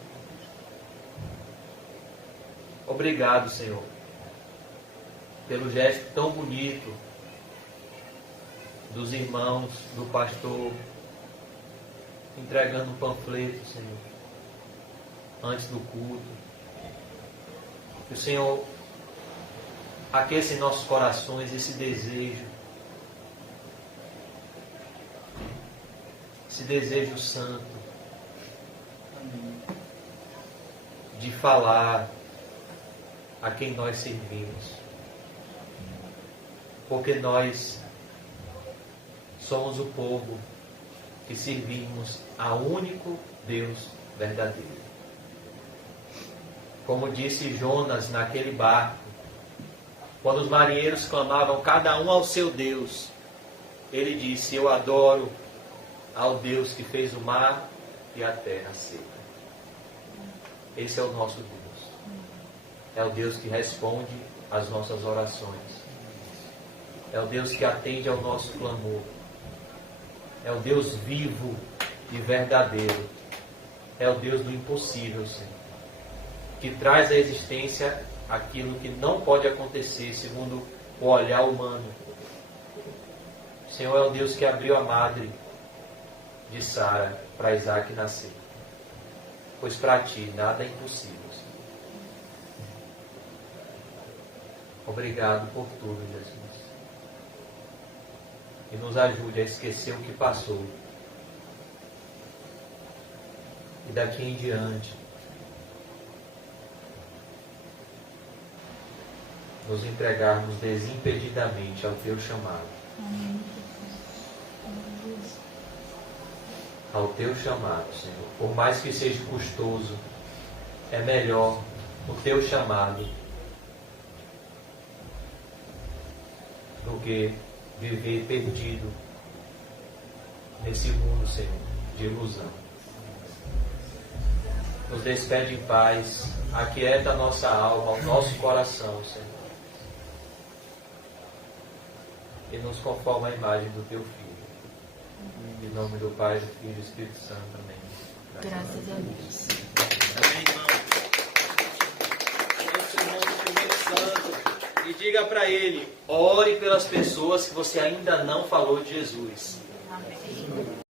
Obrigado, Senhor, pelo gesto tão bonito dos irmãos, do pastor, entregando um panfleto, Senhor, antes do culto. Que o Senhor aqueça em nossos corações esse desejo santo de falar a quem nós servimos, porque nós somos o povo que servimos ao único Deus verdadeiro. Como disse Jonas naquele barco, quando os marinheiros clamavam cada um ao seu Deus, ele disse: eu adoro ao Deus que fez o mar e a terra seca. Esse é o nosso Deus. É o Deus que responde às nossas orações. É o Deus que atende ao nosso clamor. É o Deus vivo e verdadeiro. É o Deus do impossível, Senhor, que traz à existência aquilo que não pode acontecer segundo o olhar humano. O Senhor é o Deus que abriu a madre de Sara para Isaac nascer. Pois para Ti nada é impossível, Senhor. Obrigado por tudo, Jesus. E nos ajude a esquecer o que passou. E daqui em diante, nos entregarmos desimpedidamente ao Teu chamado. Ao Teu chamado, Senhor. Por mais que seja custoso, é melhor o Teu chamado do que viver perdido nesse mundo, Senhor, de ilusão. Nos despede em paz, aquieta a nossa alma, o nosso coração, Senhor. E nos conforma à imagem do Teu Filho. Em nome do Pai, do Filho e do Espírito Santo. Amém. Graças a Deus. Amém, irmão. Nosso irmão do Espírito Santo. E diga para ele, ore pelas pessoas que você ainda não falou de Jesus. Amém.